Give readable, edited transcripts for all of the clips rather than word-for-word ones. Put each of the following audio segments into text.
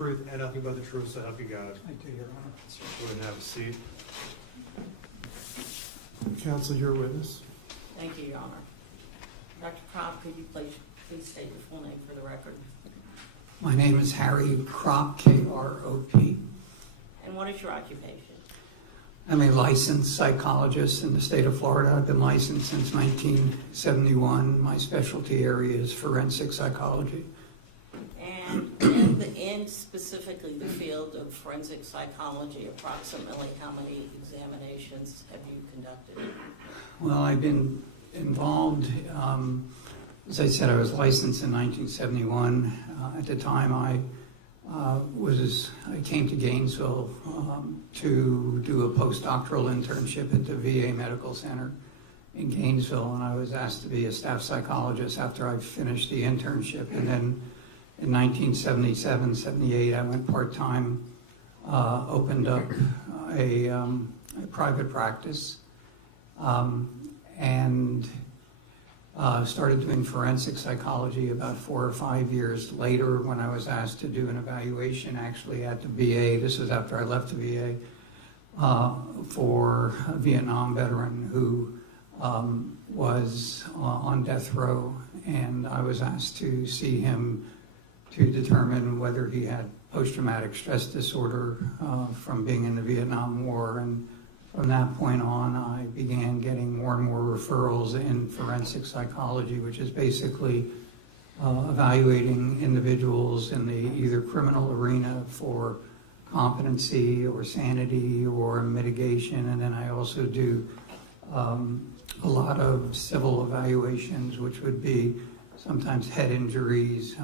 Truth and nothing but the truth, so help you God. I do, Your Honor. Go ahead and have a seat. Counsel, your witness. Thank you, Your Honor. Dr. Kropp, could you please state your full name for the record? My name is Harry Kropp, K-R-O-P. And what is your occupation? I'm a licensed psychologist in the state of Florida. I've been licensed since 1971. My specialty area is forensic psychology. And in specifically the field of forensic psychology, approximately how many examinations have you conducted? Well, I've been involved, as I said, I was licensed in 1971. At the time, I came to Gainesville to do a postdoctoral internship at the VA Medical Center in Gainesville, and I was asked to be a staff psychologist after I finished the internship. And then in 1977, 78, I went part-time, opened up a private practice, and started doing forensic psychology about 4 or 5 years later when I was asked to do an evaluation actually at the VA. This was after I left the VA, for a Vietnam veteran who was on death row, and I was asked to see him to determine whether he had post-traumatic stress disorder from being in the Vietnam War. And from that point on, I began getting more and more referrals in forensic psychology, which is basically evaluating individuals in the either criminal arena for competency or sanity or mitigation. And then I also do a lot of civil evaluations, which would be sometimes head injuries,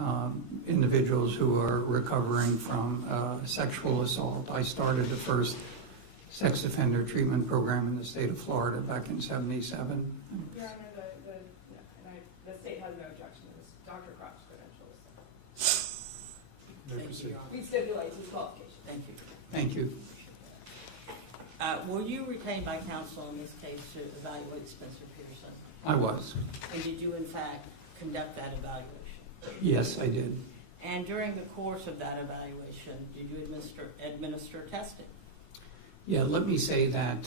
individuals who are recovering from sexual assault. I started the first sex offender treatment program in the state of Florida back in '77. Your Honor, the state has no objection to this. Dr. Kropp's credentials. Thank you, Your Honor. We stipulate his qualifications. Thank you. Thank you. Were you retained by counsel in this case to evaluate Spencer Pearson? I was. And did you, in fact, conduct that evaluation? Yes, I did. And during the course of that evaluation, did you administer testing? Yeah, let me say that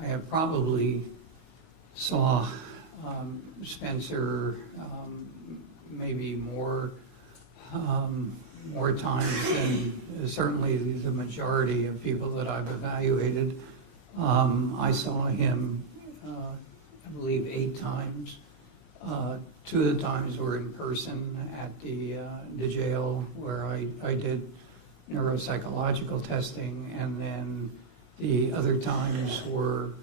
I have probably saw Spencer maybe more times than certainly the majority of people that I've evaluated. I saw him, I believe, 8 times. 2 of the times were in person at the jail where I did neuropsychological testing, and then the other times were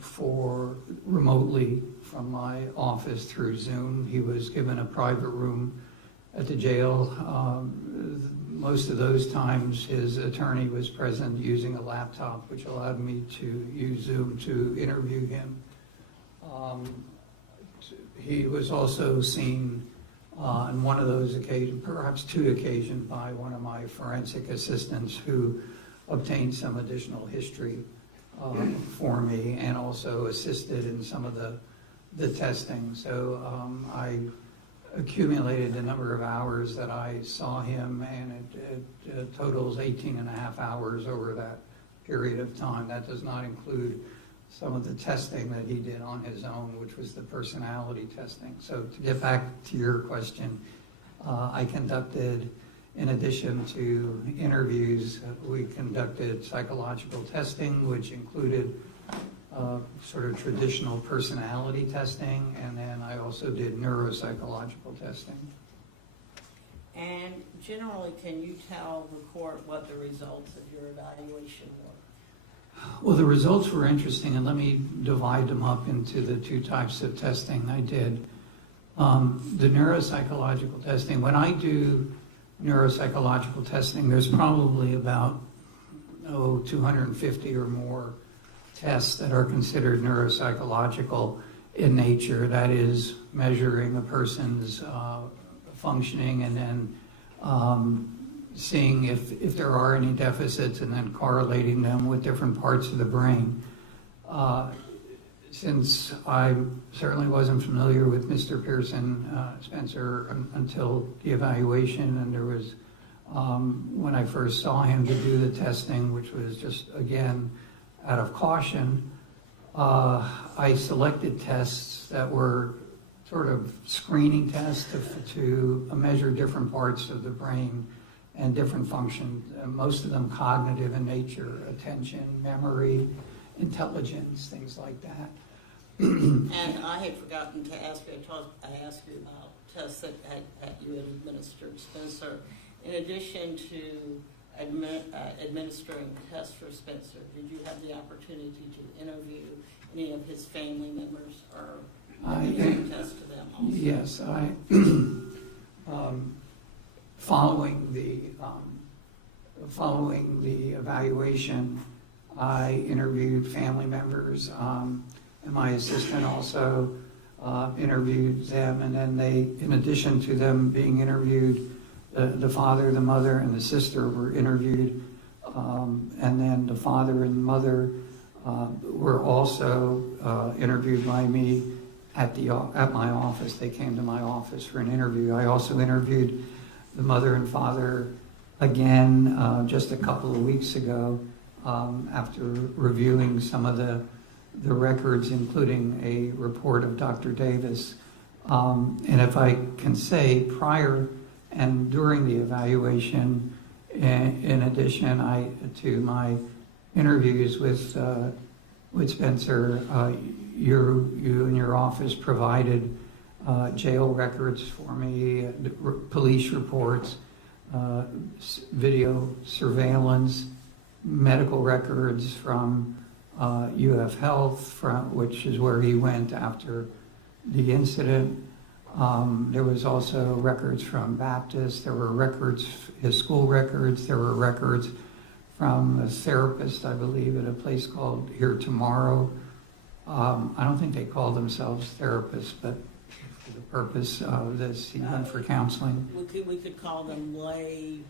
for remotely from my office through Zoom. He was given a private room at the jail. Most of those times his attorney was present using a laptop, which allowed me to use Zoom to interview him. He was also seen on one of those occasions, perhaps 2 occasions, by one of my forensic assistants who obtained some additional history for me and also assisted in some of the testing. So I accumulated the number of hours that I saw him, and it totals 18 and a half hours over that period of time. That does not include some of the testing that he did on his own, which was the personality testing. So to get back to your question, I conducted, in addition to interviews, we conducted psychological testing, which included sort of traditional personality testing, and then I also did neuropsychological testing. And generally, can you tell the court what the results of your evaluation were? Well, the results were interesting, and let me divide them up into the 2 types of testing I did. The neuropsychological testing, when I do neuropsychological testing, there's probably about 250 or more tests that are considered neuropsychological in nature. That is, measuring a person's functioning and then seeing if there are any deficits and then correlating them with different parts of the brain. Since I certainly wasn't familiar with Mr. Pearson, Spencer, until the evaluation, and there was When I first saw him to do the testing, which was just, again, out of caution, I selected tests that were sort of screening tests to measure different parts of the brain and different functions, most of them cognitive in nature, attention, memory, intelligence, things like that. And I had forgotten to ask you, I asked you about tests that you had administered, Spencer. In addition to administering tests for Spencer, did you have the opportunity to interview any of his family members or administer tests to them also? Yes, following the evaluation, I interviewed family members, and my assistant also interviewed them, and then in addition to them being interviewed, the father, the mother, and the sister were interviewed, and then the father and mother were also interviewed by me at my office. They came to my office for an interview. I also interviewed the mother and father again just a couple of weeks ago after reviewing some of the records, including a report of Dr. Davis. And if I can say, prior and during the evaluation, in addition to my interviews with Spencer, you and your office provided jail records for me, police reports, video surveillance, medical records from UF Health, which is where he went after the incident. There was also records from Baptist. There were records, his school records. There were records from a therapist, I believe, at a place called Here Tomorrow. I don't think they call themselves therapists, but for the purpose of this, he went for counseling. We could call them lay,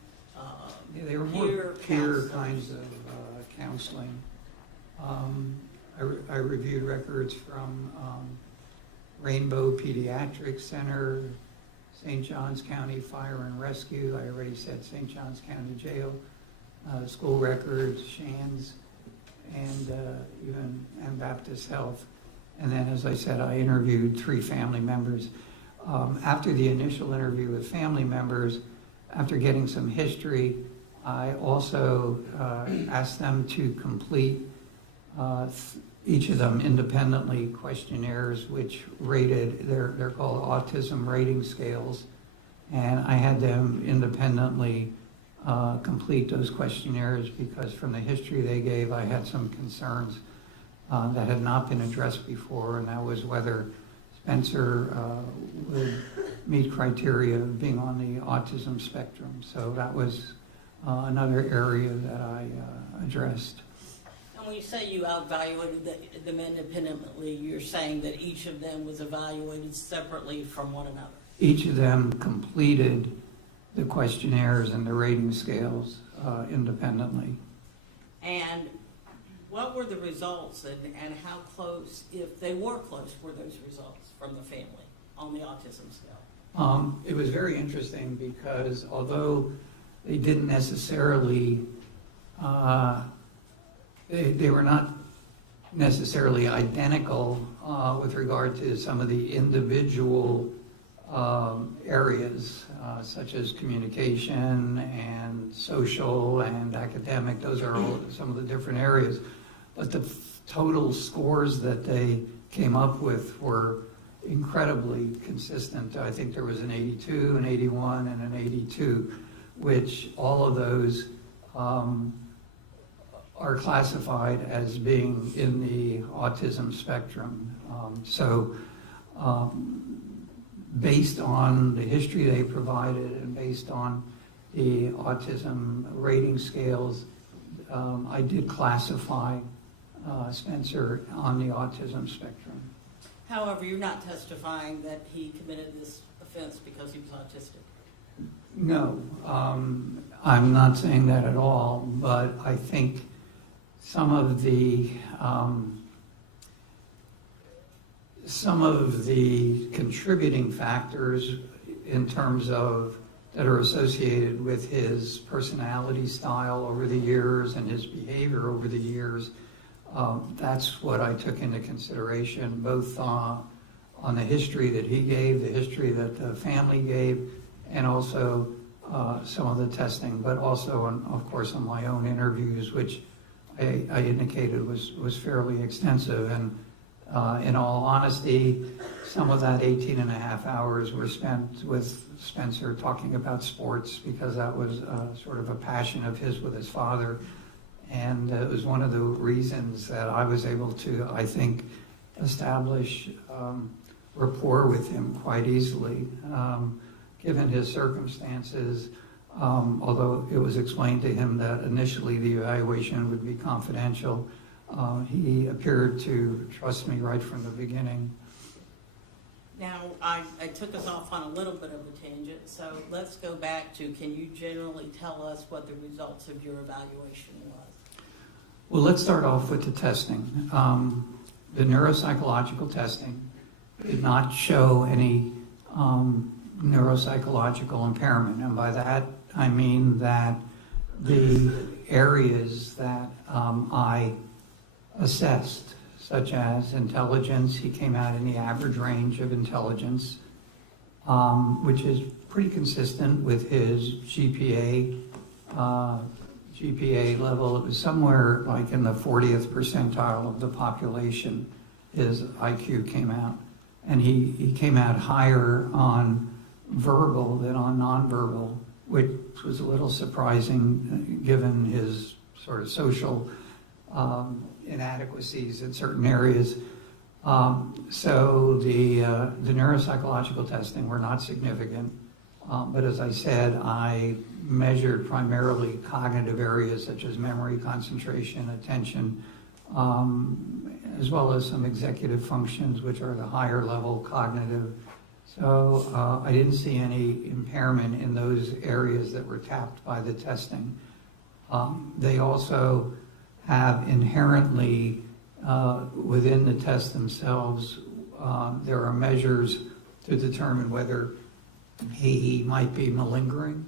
Yeah, they were more peer kinds of counseling. I reviewed records from Rainbow Pediatric Center, St. Johns County Fire and Rescue. I already said St. Johns County Jail, school records, Shands, and Baptist Health. And then, as I said, I interviewed 3 family members. After the initial interview with family members, after getting some history, I also asked them to complete each of them independently questionnaires which rated, they're called autism rating scales, and I had them independently complete those questionnaires because from the history they gave, I had some concerns that had not been addressed before, and that was whether Spencer would meet criteria of being on the autism spectrum. So that was another area that I addressed. And when you say you evaluated them independently, you're saying that each of them was evaluated separately from one another? Each of them completed the questionnaires and the rating scales independently. And what were the results and how close, if they were close, were those results from the family on the autism scale? It was very interesting because although they didn't necessarily, they were not necessarily identical with regard to some of the individual areas, such as communication and social and academic. Those are all some of the different areas. But the total scores that they came up with were incredibly consistent. I think there was an 82, an 81, and an 82, which all of those are classified as being in the autism spectrum. Based on the history they provided and based on the autism rating scales, I did classify Spencer on the autism spectrum. However, you're not testifying that he committed this offense because he was autistic? No, I'm not saying that at all, but I think some of the contributing factors in terms of that are associated with his personality style over the years and his behavior over the years. That's what I took into consideration, both on the history that he gave, the history that the family gave, and also some of the testing, but also, of course, on my own interviews, which I indicated was fairly extensive. And in all honesty, some of that 18 and a half hours were spent with Spencer talking about sports, because that was sort of a passion of his with his father. And it was one of the reasons that I was able to, I think, establish rapport with him quite easily, given his circumstances. Although it was explained to him that initially the evaluation would be confidential, he appeared to trust me right from the beginning. Now, I took us off on a little bit of a tangent, so let's go back to, can you generally tell us what the results of your evaluation was? Well, let's start off with the testing. The neuropsychological testing did not show any neuropsychological impairment. And by that, I mean that the areas that I assessed, such as intelligence, he came out in the average range of intelligence, which is pretty consistent with his GPA level. It was somewhere like in the 40th percentile of the population, his IQ came out. And he came out higher on verbal than on nonverbal, which was a little surprising given his sort of social inadequacies in certain areas. So the neuropsychological testing were not significant. But as I said, I measured primarily cognitive areas such as memory, concentration, attention, as well as some executive functions, which are the higher level cognitive. So I didn't see any impairment in those areas that were tapped by the testing. They also have inherently, within the test themselves, there are measures to determine whether he might be malingering.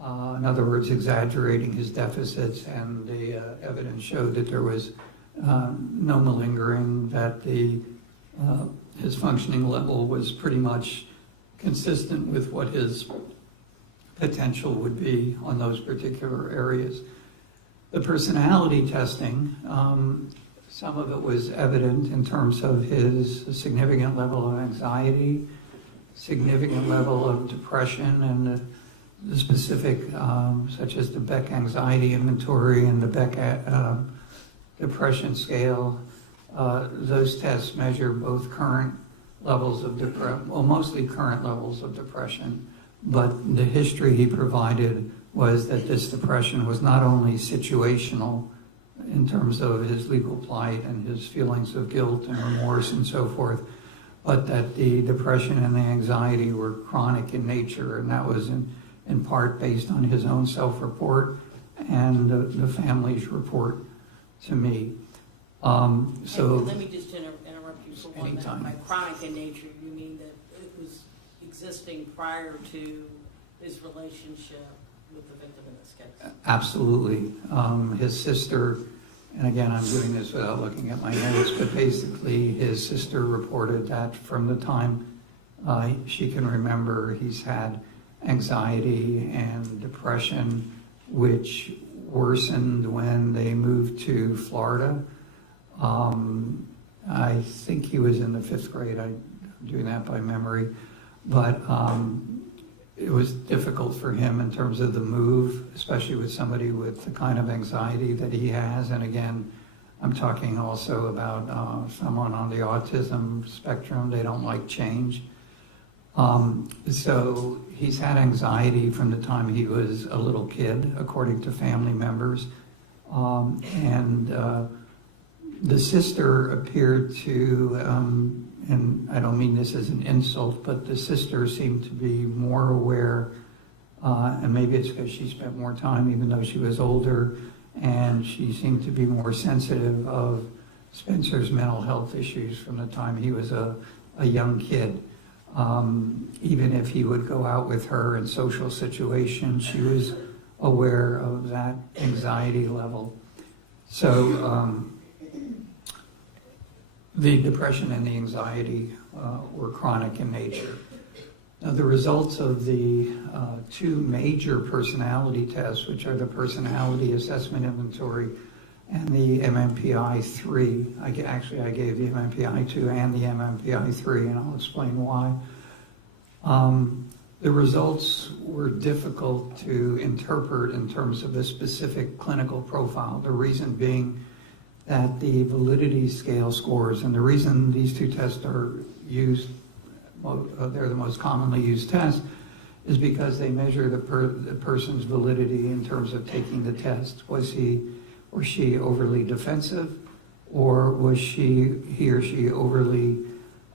In other words, exaggerating his deficits, and the evidence showed that there was no malingering, that his functioning level was pretty much consistent with what his potential would be on those particular areas. The personality testing, some of it was evident in terms of his significant level of anxiety, significant level of depression, and the specific, such as the Beck Anxiety Inventory and the Beck Depression Scale. Those tests measure both current levels of depression, well, mostly current levels of depression, but the history he provided was that this depression was not only situational in terms of his legal plight and his feelings of guilt and remorse and so forth, but that the depression and the anxiety were chronic in nature, and that was in part based on his own self-report and the family's report to me. So let me just interrupt you for 1 minute. Anytime. By chronic in nature, you mean that it was existing prior to his relationship with the victim in this case? Absolutely. His sister, and again, I'm doing this without looking at my notes, but basically his sister reported that from the time she can remember, he's had anxiety and depression, which worsened when they moved to Florida. I think he was in the 5th grade. I'm doing that by memory. But it was difficult for him in terms of the move, especially with somebody with the kind of anxiety that he has. And again, I'm talking also about someone on the autism spectrum. They don't like change. So he's had anxiety from the time he was a little kid, according to family members. The sister appeared to, and I don't mean this as an insult, but the sister seemed to be more aware, and maybe it's because she spent more time, even though she was older, and she seemed to be more sensitive of Spencer's mental health issues from the time he was a young kid. Even if he would go out with her in social situations, she was aware of that anxiety level. So the depression and the anxiety were chronic in nature. Now, the results of the two major personality tests, which are the Personality Assessment Inventory and the MMPI-3. I gave the MMPI-2 and the MMPI-3, and I'll explain why. The results were difficult to interpret in terms of a specific clinical profile. The reason being that the validity scale scores, and the reason these two tests are used, they're the most commonly used tests, is because they measure the person's validity in terms of taking the test. Was he or she overly defensive, or was he or she overly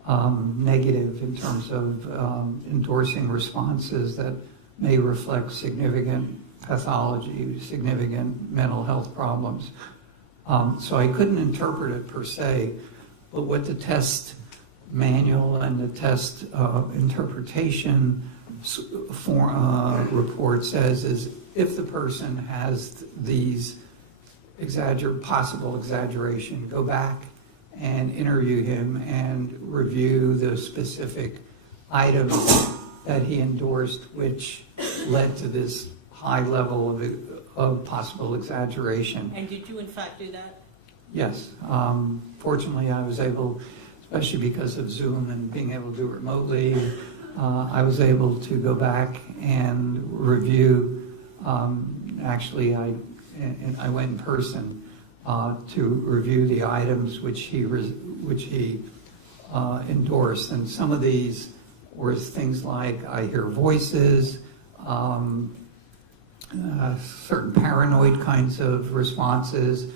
negative in terms of endorsing responses that may reflect significant pathology, significant mental health problems. So I couldn't interpret it per se, but what the test manual and the test interpretation report says is if the person has these possible exaggeration, go back and interview him and review the specific items that he endorsed, which led to this high level of possible exaggeration. And did you in fact do that? Yes. Fortunately, I was able, especially because of Zoom and being able to do it remotely, I was able to go back and review. Actually, I went in person to review the items which he endorsed, and some of these were things like I hear voices, certain paranoid kinds of responses,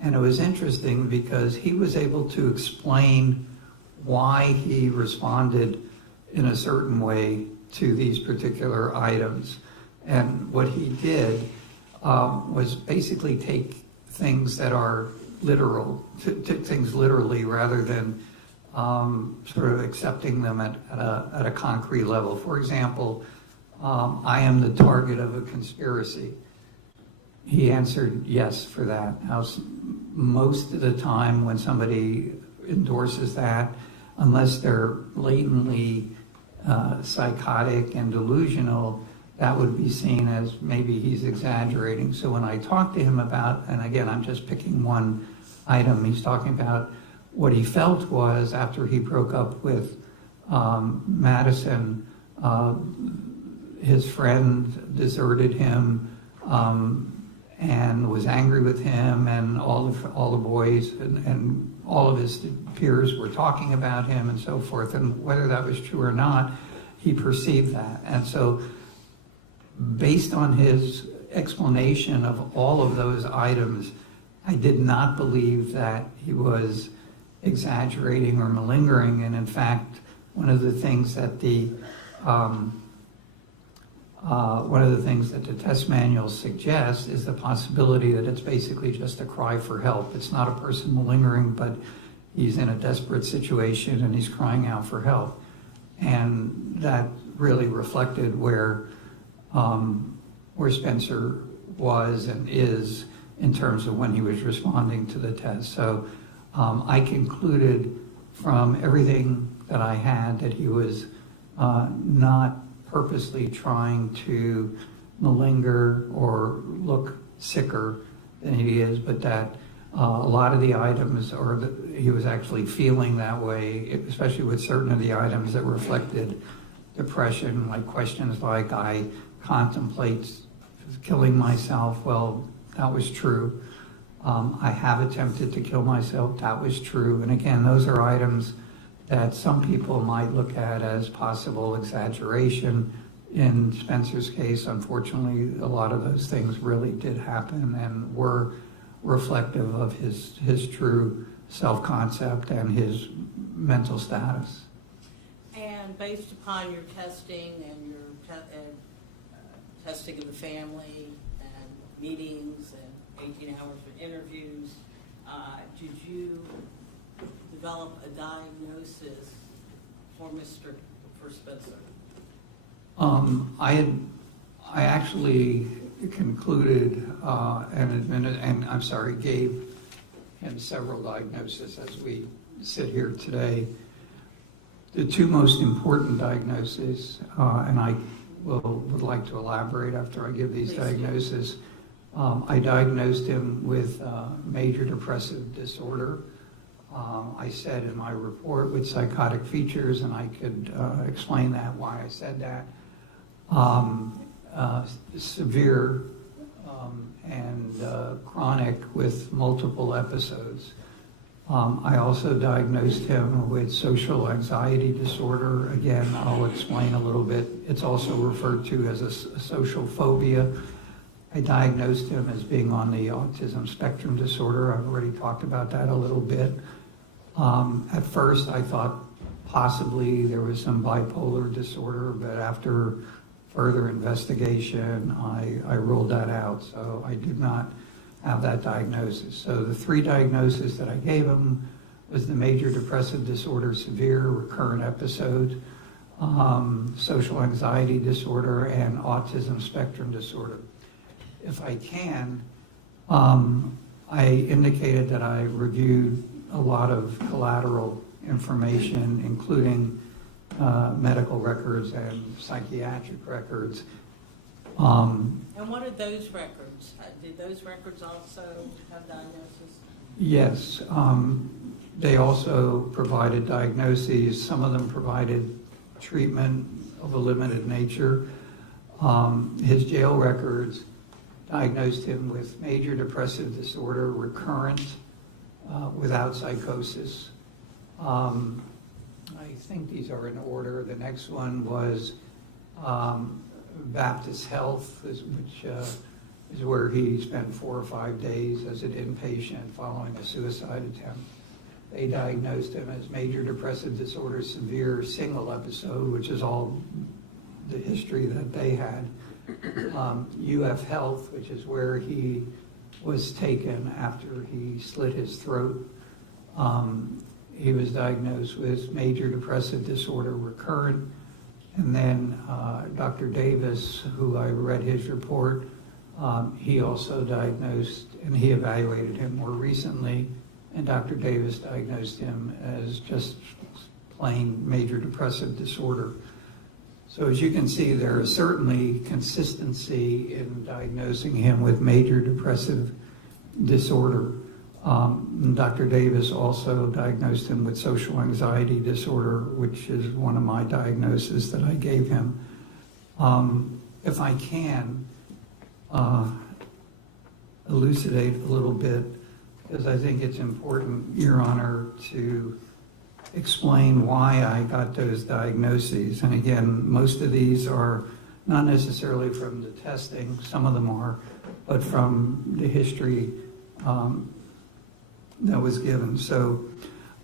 and it was interesting because he was able to explain why he responded in a certain way to these particular items. And what he did was basically take things that are literal, took things literally rather than sort of accepting them at a concrete level. For example, I am the target of a conspiracy. He answered yes for that. Now, most of the time when somebody endorses that, unless they're blatantly psychotic and delusional, that would be seen as maybe he's exaggerating. So when I talked to him about, and again, I'm just picking one item, he's talking about what he felt was after he broke up with Madison, his friend deserted him and was angry with him, and all the boys and all of his peers were talking about him and so forth. And whether that was true or not, he perceived that. And so based on his explanation of all of those items, I did not believe that he was exaggerating or malingering. And in fact, one of the things that the test manual suggests is the possibility that it's basically just a cry for help. It's not a person malingering, but he's in a desperate situation and he's crying out for help. And that really reflected where Spencer was and is in terms of when he was responding to the test. So I concluded from everything that I had that he was not purposely trying to malinger or look sicker than he is, but that a lot of the items, he was actually feeling that way, especially with certain of the items that reflected depression, like questions like, I contemplate killing myself. Well, that was true. I have attempted to kill myself. That was true. And again, those are items that some people might look at as possible exaggeration. In Spencer's case, unfortunately, a lot of those things really did happen and were reflective of his true self-concept and his mental status. And based upon your testing and your testing of the family and meetings and 18 hours of interviews, did you develop a diagnosis for Spencer? I actually concluded gave him several diagnoses as we sit here today. The two most important diagnoses, and I would like to elaborate after I give these Please do. diagnoses. I diagnosed him with major depressive disorder. I said in my report with psychotic features, and I could explain that, why I said that. Severe and chronic with multiple episodes. I also diagnosed him with social anxiety disorder. Again, I'll explain a little bit. It's also referred to as a social phobia. I diagnosed him as being on the autism spectrum disorder. I've already talked about that a little bit. At first, I thought possibly there was some bipolar disorder, but after further investigation, I ruled that out. So I did not have that diagnosis. So the three diagnoses that I gave him was the major depressive disorder, severe recurrent episode, social anxiety disorder, and autism spectrum disorder. If I can, I indicated that I reviewed a lot of collateral information, including medical records and psychiatric records. And what are those records? Did those records also have diagnosis? Yes, they also provided diagnoses. Some of them provided treatment of a limited nature. His jail records diagnosed him with major depressive disorder, recurrent, without psychosis. I think these are in order. The next one was Baptist Health, which is where he spent 4 or 5 days as an inpatient following a suicide attempt. They diagnosed him as major depressive disorder, severe single episode, which is all the history that they had. UF Health, which is where he was taken after he slit his throat. He was diagnosed with major depressive disorder, recurrent. And then Dr. Davis, who I read his report, he also diagnosed, and he evaluated him more recently, and Dr. Davis diagnosed him as just plain major depressive disorder. So as you can see, there is certainly consistency in diagnosing him with major depressive disorder. Dr. Davis also diagnosed him with social anxiety disorder, which is one of my diagnoses that I gave him. If I can elucidate a little bit, because I think it's important, Your Honor, to explain why I got those diagnoses. And again, most of these are not necessarily from the testing, some of them are, but from the history that was given. So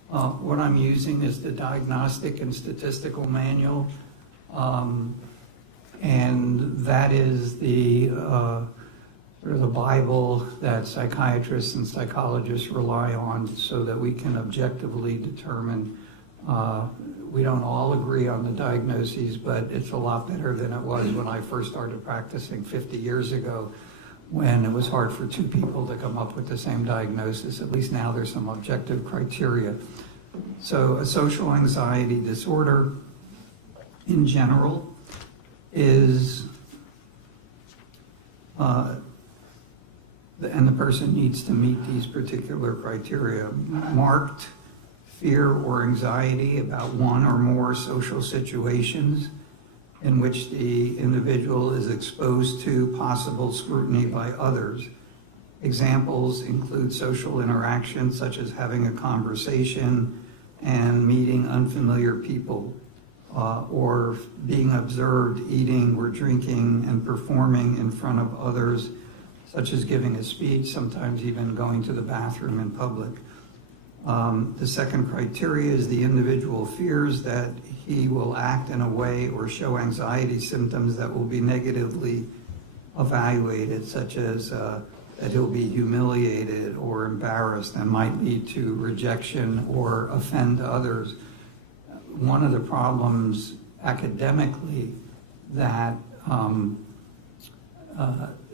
what I'm using is the Diagnostic and Statistical Manual, and that is the sort of the Bible that psychiatrists and psychologists rely on so that we can objectively determine. We don't all agree on the diagnoses, but it's a lot better than it was when I first started practicing 50 years ago, when it was hard for two people to come up with the same diagnosis. At least now there's some objective criteria. So a social anxiety disorder in general is, and the person needs to meet these particular criteria: marked fear or anxiety about one or more social situations in which the individual is exposed to possible scrutiny by others. Examples include social interactions such as having a conversation and meeting unfamiliar people, or being observed eating or drinking and performing in front of others, such as giving a speech, sometimes even going to the bathroom in public. The second criteria is the individual fears that he will act in a way or show anxiety symptoms that will be negatively evaluated, such as that he'll be humiliated or embarrassed and might lead to rejection or offend others. One of the problems academically that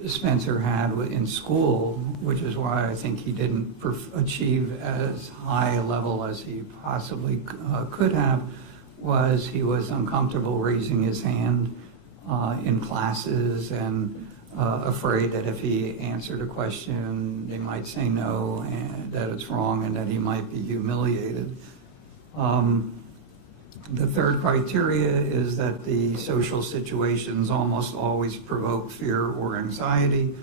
Spencer had in school, which is why I think he didn't achieve as high a level as he possibly could have, was he was uncomfortable raising his hand in classes and afraid that if he answered a question, they might say no, and that it's wrong, and that he might be humiliated. The third criteria is that the social situations almost always provoke fear or anxiety,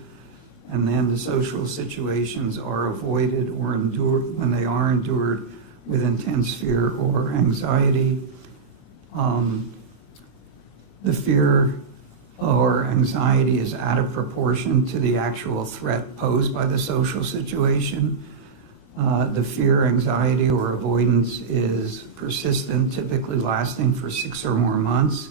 and then the social situations are avoided or endured when they are endured with intense fear or anxiety. The fear or anxiety is out of proportion to the actual threat posed by the social situation. The fear, anxiety, or avoidance is persistent, typically lasting for 6 or more months.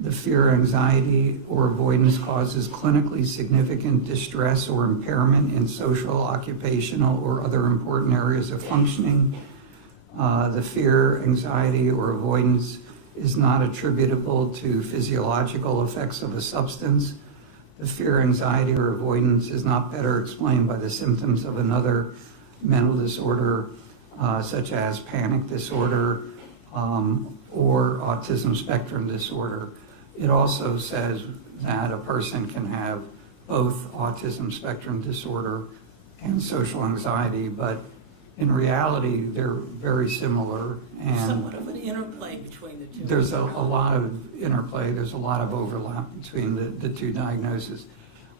The fear, anxiety, or avoidance causes clinically significant distress or impairment in social, occupational, or other important areas of functioning. The fear, anxiety, or avoidance is not attributable to physiological effects of a substance. The fear, anxiety, or avoidance is not better explained by the symptoms of another mental disorder, such as panic disorder or autism spectrum disorder. It also says that a person can have both autism spectrum disorder and social anxiety, but in reality, they're very similar. And somewhat of an interplay between the two. there's a lot of interplay, there's a lot of overlap between the two diagnoses.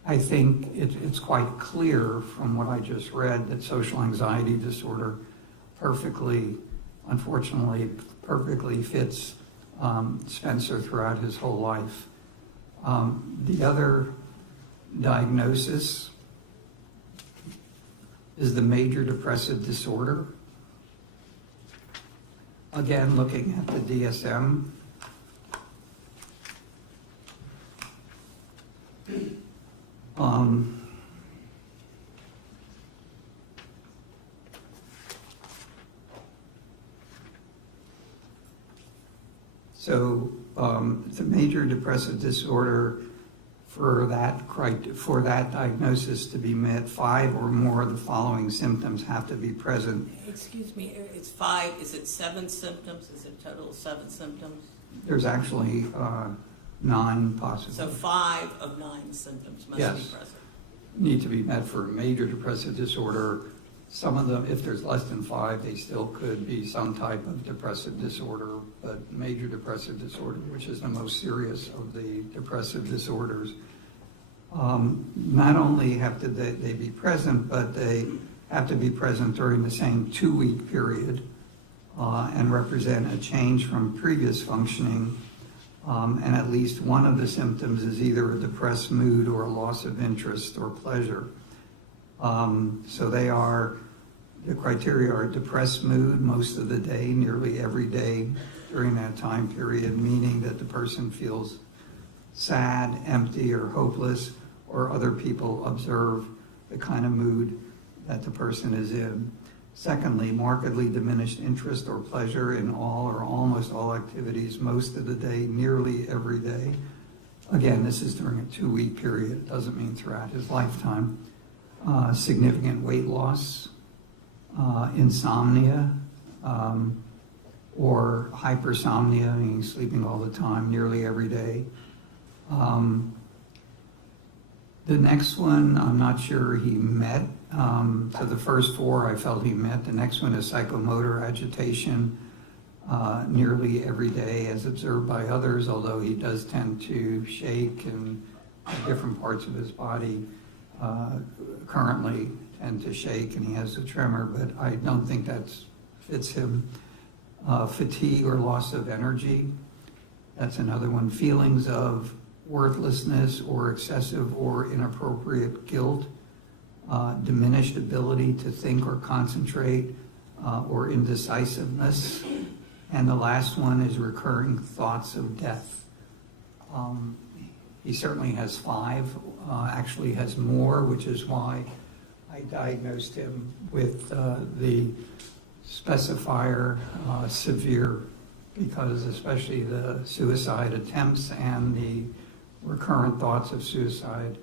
I think it's quite clear from what I just read that social anxiety disorder unfortunately, perfectly fits Spencer throughout his whole life. The other diagnosis is the major depressive disorder. Again, looking at the DSM. The major depressive disorder, for that diagnosis to be met, 5 or more of the following symptoms have to be present. Excuse me, it's 5, is it 7 symptoms? Is it a total of 7 symptoms? There's actually 9 possible. So 5 of 9 symptoms must Yes. be present. Need to be met for a major depressive disorder. Some of them, if there's less than 5, they still could be some type of depressive disorder, but major depressive disorder, which is the most serious of the depressive disorders, not only have to they be present, but they have to be present during the same 2-week period and represent a change from previous functioning. And at least one of the symptoms is either a depressed mood or a loss of interest or pleasure. So the criteria are depressed mood most of the day, nearly every day during that time period, meaning that the person feels sad, empty, or hopeless, or other people observe the kind of mood that the person is in. Secondly, markedly diminished interest or pleasure in all or almost all activities most of the day, nearly every day. Again, this is during a 2-week period. It doesn't mean throughout his lifetime. Significant weight loss, insomnia, or hypersomnia, meaning sleeping all the time, nearly every day. The next one, I'm not sure he met. So the first 4 I felt he met. The next one is psychomotor agitation, nearly every day as observed by others, although he does tend to shake and different parts of his body currently tend to shake, and he has a tremor, but I don't think that fits him. Fatigue or loss of energy, that's another one. Feelings of worthlessness or excessive or inappropriate guilt, diminished ability to think or concentrate, or indecisiveness. And the last one is recurring thoughts of death. He certainly has 5, actually has more, which is why I diagnosed him with the specifier severe because especially the suicide attempts and the recurrent thoughts of suicide,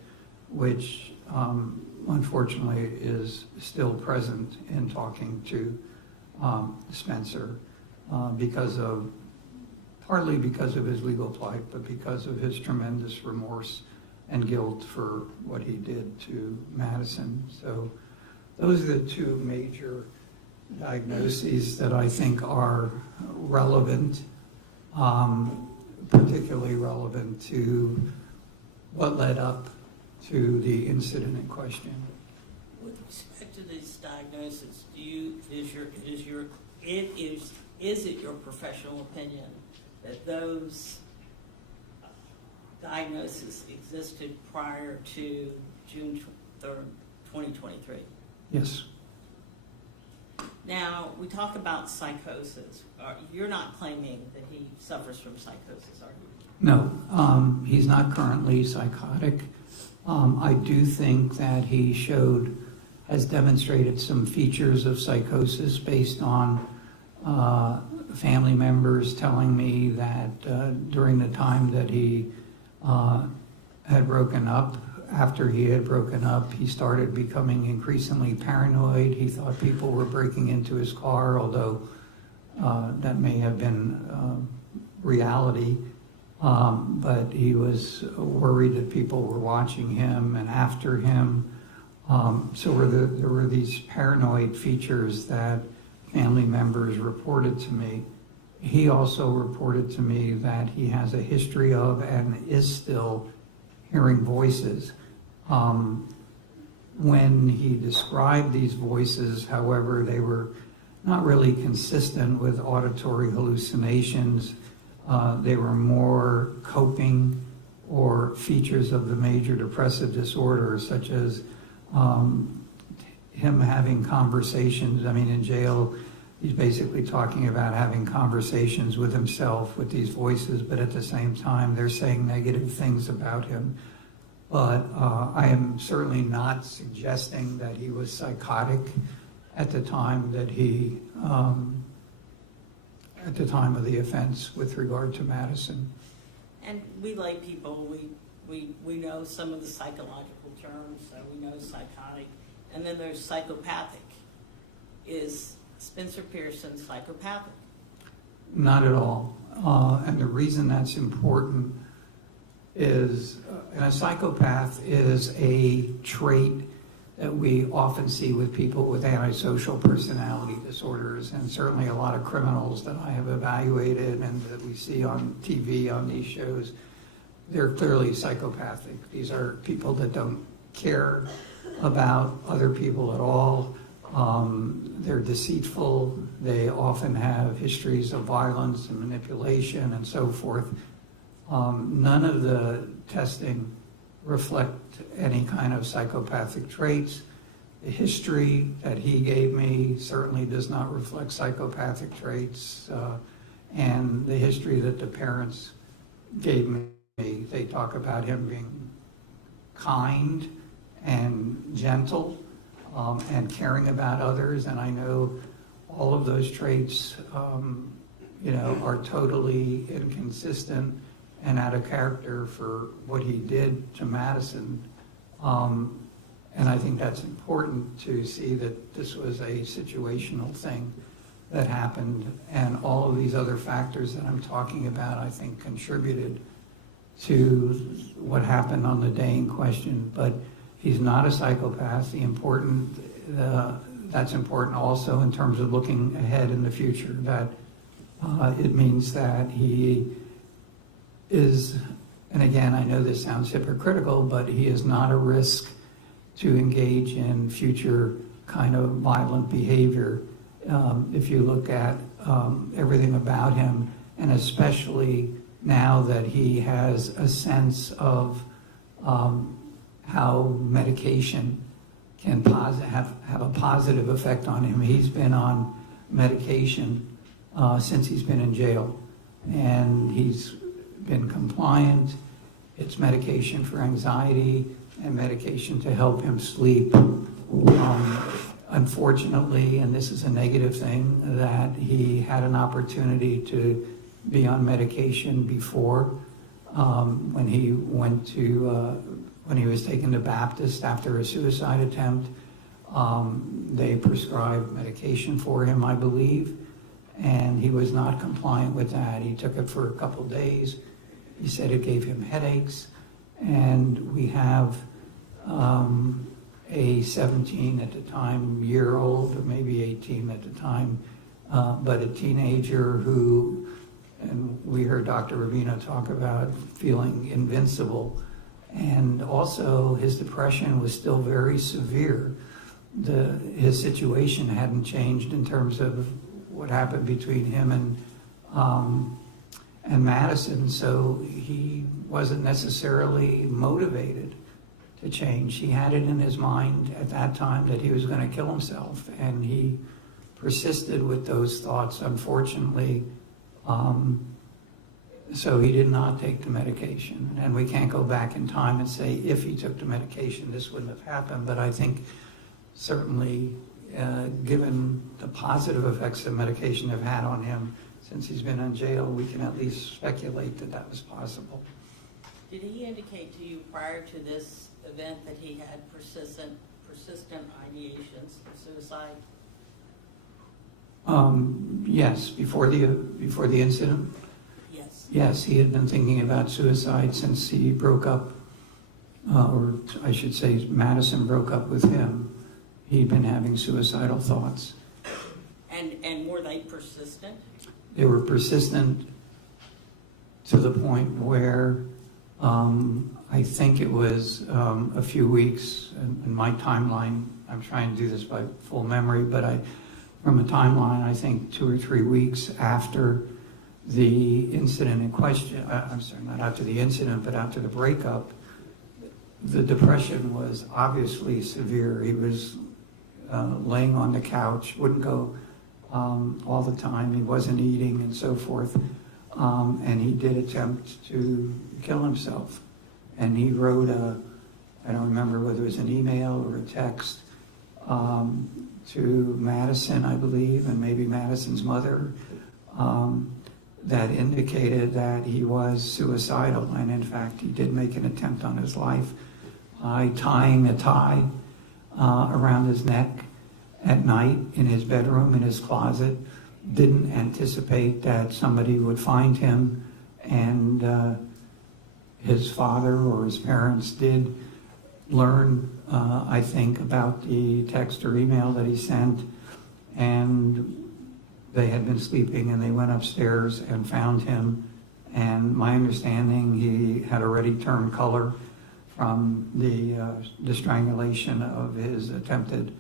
which unfortunately is still present in talking to Spencer partly because of his legal plight, but because of his tremendous remorse and guilt for what he did to Madison. So those are the two major diagnoses that I think are relevant, particularly relevant to what led up to the incident in question. With respect to these diagnoses, is it your professional opinion that those diagnoses existed prior to June 3rd, 2023? Yes. Now, we talk about psychosis. You're not claiming that he suffers from psychosis, are you? No, he's not currently psychotic. I do think that he has demonstrated some features of psychosis based on family members telling me that during the time that he had broken up, after he had broken up, he started becoming increasingly paranoid. He thought people were breaking into his car, although that may have been reality. But he was worried that people were watching him and after him. So there were these paranoid features that family members reported to me. He also reported to me that he has a history of and is still hearing voices. When he described these voices, however, they were not really consistent with auditory hallucinations. They were more coping or features of the major depressive disorder, such as him having conversations. I mean, in jail, he's basically talking about having conversations with himself with these voices, but at the same time, they're saying negative things about him. But I am certainly not suggesting that he was psychotic at the time that at the time of the offense with regard to Madison. And we lay people, we know some of the psychological terms, so we know psychotic, and then there's psychopathic. Is Spencer Pearson psychopathic? Not at all. And the reason that's important is, and a psychopath is a trait that we often see with people with antisocial personality disorders, and certainly a lot of criminals that I have evaluated and that we see on TV on these shows, they're clearly psychopathic. These are people that don't care about other people at all. They're deceitful. They often have histories of violence and manipulation and so forth. None of the testing reflect any kind of psychopathic traits. The history that he gave me certainly does not reflect psychopathic traits, and the history that the parents gave me, they talk about him being kind and gentle and caring about others, and I know all of those traits are totally inconsistent and out of character for what he did to Madison. And I think that's important to see that this was a situational thing that happened, and all of these other factors that I'm talking about, I think, contributed to what happened on the day in question. But he's not a psychopath. That's important also in terms of looking ahead in the future, that it means that he is, and again, I know this sounds hypocritical, but he is not a risk to engage in future kind of violent behavior. If you look at everything about him, and especially now that he has a sense of how medication can have a positive effect on him. He's been on medication since he's been in jail, and he's been compliant. It's medication for anxiety and medication to help him sleep. Unfortunately, and this is a negative thing, that he had an opportunity to be on medication before. When he went to, when he was taken to Baptist after a suicide attempt, they prescribed medication for him, I believe, and he was not compliant with that. He took it for a couple days. He said it gave him headaches, and we have a 17 at the time year old, or maybe 18 at the time, but a teenager who, and we heard Dr. Rubino talk about feeling invincible, and also his depression was still very severe. His situation hadn't changed in terms of what happened between him and Madison, so he wasn't necessarily motivated to change. He had it in his mind at that time that he was going to kill himself, and he persisted with those thoughts, unfortunately. So he did not take the medication, and we can't go back in time and say if he took the medication this wouldn't have happened, but I think certainly given the positive effects that medication have had on him since he's been in jail, we can at least speculate that that was possible. Did he indicate to you prior to this event that he had persistent ideations of suicide? Yes, before the incident. Yes. Yes, he had been thinking about suicide since he broke up, or I should say Madison broke up with him. He'd been having suicidal thoughts. And were they persistent? They were persistent to the point where I think it was a few weeks, in my timeline, I'm trying to do this by full memory, but from a timeline, I think 2 or 3 weeks after the incident in question, I'm sorry, not after the incident, but after the breakup, the depression was obviously severe. He was laying on the couch, wouldn't go all the time. He wasn't eating and so forth. And he did attempt to kill himself. And he wrote I don't remember whether it was an email or a text, to Madison, I believe, and maybe Madison's mother, that indicated that he was suicidal. And in fact, he did make an attempt on his life by tying a tie around his neck at night in his bedroom, in his closet. Didn't anticipate that somebody would find him, and his father or his parents did learn, I think, about the text or email that he sent, and they had been sleeping, and they went upstairs and found him, and my understanding, he had already turned color from the strangulation of his attempted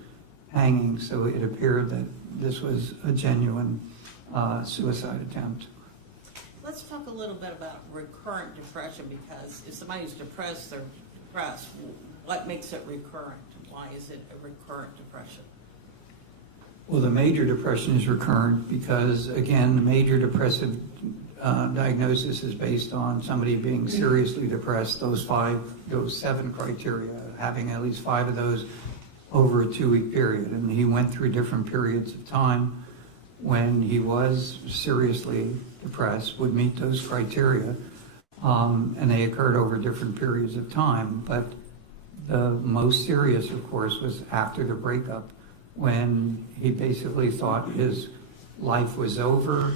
hanging, so it appeared that this was a genuine suicide attempt. Let's talk a little bit about recurrent depression, because if somebody's depressed, they're depressed. What makes it recurrent? Why is it a recurrent depression? Well, the major depression is recurrent because, again, the major depressive diagnosis is based on somebody being seriously depressed, those 7 criteria, having at least 5 of those over a 2-week period. And he went through different periods of time when he was seriously depressed, would meet those criteria, and they occurred over different periods of time. But the most serious, of course, was after the breakup, when he basically thought his life was over.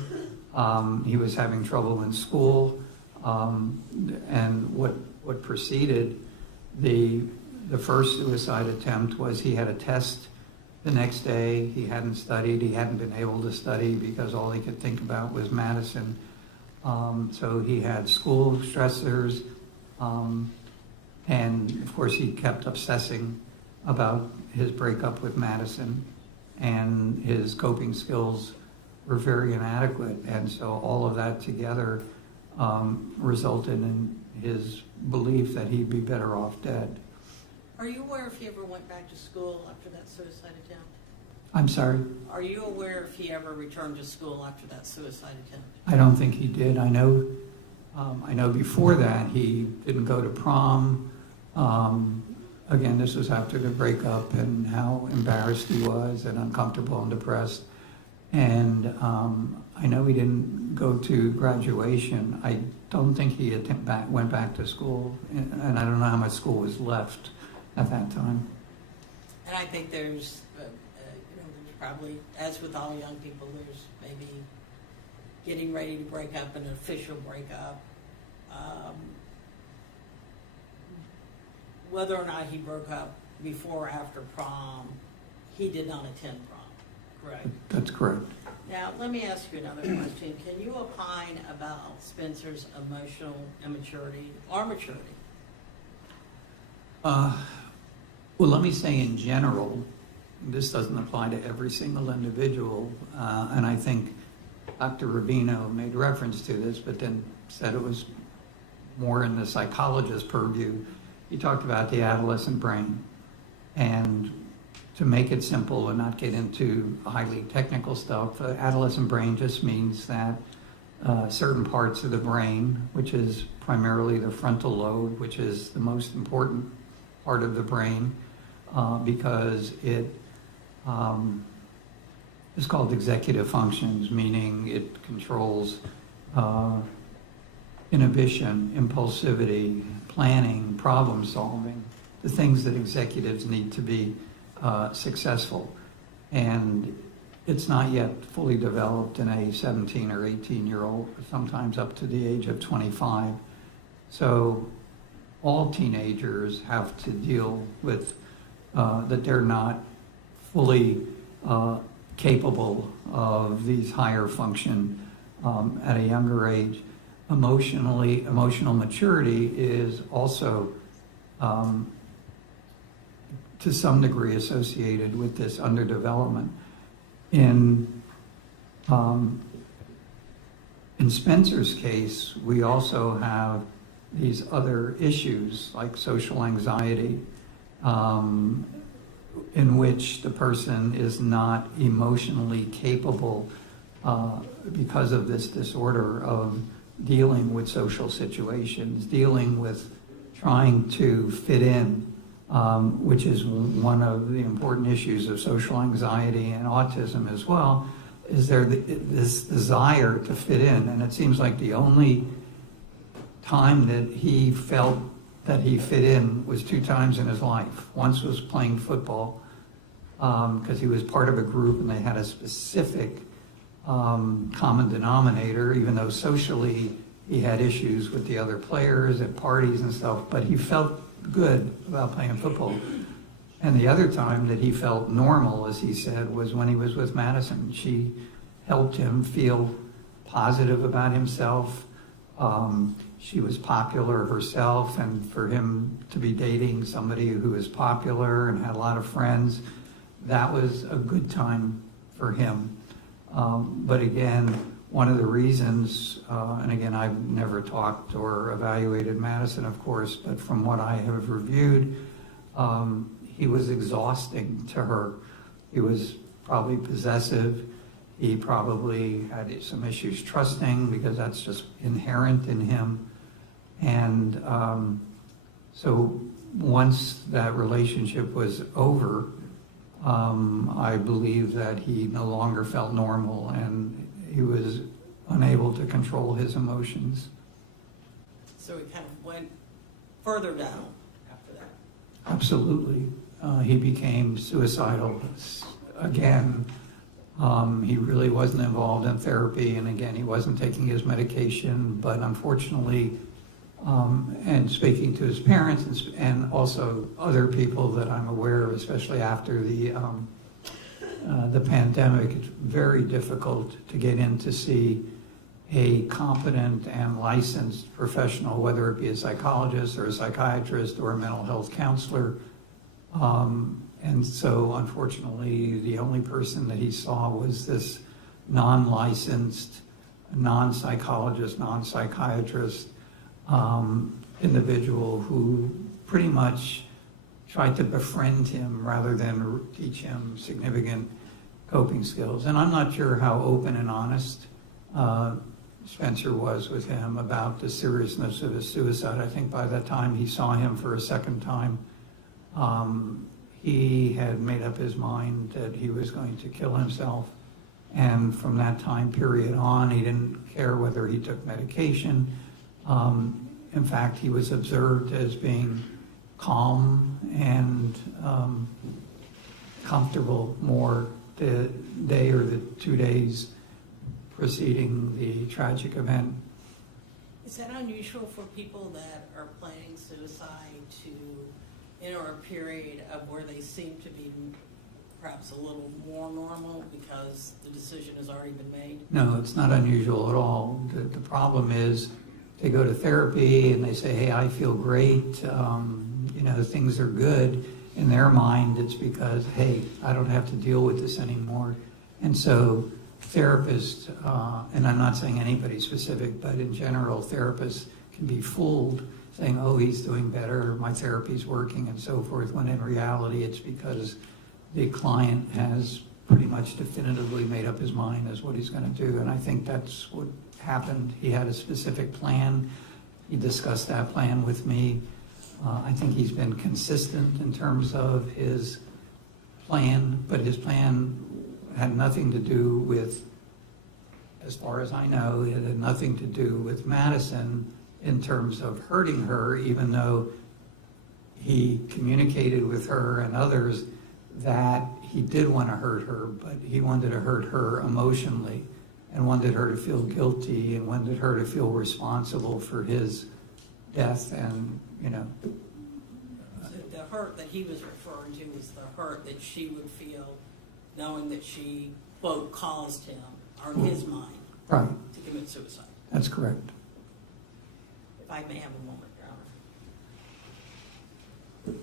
He was having trouble in school, and what preceded the first suicide attempt was he had a test the next day. He hadn't studied. He hadn't been able to study because all he could think about was Madison. So he had school stressors, and of course he kept obsessing about his breakup with Madison, and his coping skills were very inadequate. And so all of that together resulted in his belief that he'd be better off dead. Are you aware if he ever went back to school after that suicide attempt? I'm sorry? Are you aware if he ever returned to school after that suicide attempt? I don't think he did. I know before that he didn't go to prom. Again, this was after the breakup and how embarrassed he was and uncomfortable and depressed. And I know he didn't go to graduation. I don't think he went back to school, and I don't know how much school was left at that time. And I think there's, there's probably, as with all young people, there's maybe getting ready to break up, an official breakup. Whether or not he broke up before or after prom, he did not attend prom, correct? That's correct. Now, let me ask you another question. Can you opine about Spencer's emotional immaturity or maturity? Well, let me say in general, this doesn't apply to every single individual, and I think Dr. Rubino made reference to this, but then said it was more in the psychologist's purview. He talked about the adolescent brain, and to make it simple and not get into highly technical stuff, adolescent brain just means that certain parts of the brain, which is primarily the frontal lobe, which is the most important part of the brain, because it is called executive functions, meaning it controls inhibition, impulsivity, planning, problem solving, the things that executives need to be successful. And it's not yet fully developed in a 17 or 18-year-old, sometimes up to the age of 25. So all teenagers have to deal with that they're not fully capable of these higher function at a younger age. Emotional maturity is also to some degree associated with this underdevelopment. In Spencer's case, we also have these other issues like social anxiety, in which the person is not emotionally capable because of this disorder of dealing with social situations, dealing with trying to fit in, which is one of the important issues of social anxiety and autism as well, is there this desire to fit in. And it seems like the only time that he felt that he fit in was 2 times in his life. Once was playing football, because he was part of a group and they had a specific common denominator, even though socially he had issues with the other players at parties and stuff, but he felt good about playing football. And the other time that he felt normal, as he said, was when he was with Madison. She helped him feel positive about himself. She was popular herself, and for him to be dating somebody who was popular and had a lot of friends, that was a good time for him. But again, one of the reasons, and again, I've never talked or evaluated Madison, of course, but from what I have reviewed, he was exhausting to her. He was probably possessive. He probably had some issues trusting, because that's just inherent in him. And so once that relationship was over, I believe that he no longer felt normal, and he was unable to control his emotions. So he kind of went further down after that. Absolutely. He became suicidal again. He really wasn't involved in therapy, and again, he wasn't taking his medication, but unfortunately, and speaking to his parents and also other people that I'm aware of, especially after the pandemic, it's very difficult to get in to see a competent and licensed professional, whether it be a psychologist or a psychiatrist or a mental health counselor. And so, unfortunately, the only person that he saw was this non-licensed, non-psychologist, non-psychiatrist individual who pretty much tried to befriend him rather than teach him significant coping skills. And I'm not sure how open and honest Spencer was with him about the seriousness of his suicide. I think by the time he saw him for a second time, he had made up his mind that he was going to kill himself. And from that time period on, he didn't care whether he took medication. In fact, he was observed as being calm and comfortable more the day or the 2 days preceding the tragic event. Is that unusual for people that are planning suicide to enter a period of where they seem to be perhaps a little more normal because the decision has already been made? No, it's not unusual at all. The problem is they go to therapy and they say, hey, I feel great, things are good. In their mind, it's because, hey, I don't have to deal with this anymore. And so therapists, and I'm not saying anybody specific, but in general, therapists can be fooled saying, oh, he's doing better, my therapy's working and so forth, when in reality it's because the client has pretty much definitively made up his mind as what he's going to do. And I think that's what happened. He had a specific plan. He discussed that plan with me. I think he's been consistent in terms of his plan, but his plan had nothing to do with, as far as I know, it had nothing to do with Madison in terms of hurting her, even though he communicated with her and others that he did want to hurt her, but he wanted to hurt her emotionally and wanted her to feel guilty and wanted her to feel responsible for his death. And, So the hurt that he was referring to was the hurt that she would feel knowing that she, quote, caused him, or in his mind, right, to commit suicide. that's correct. If I may have a moment, Your Honor.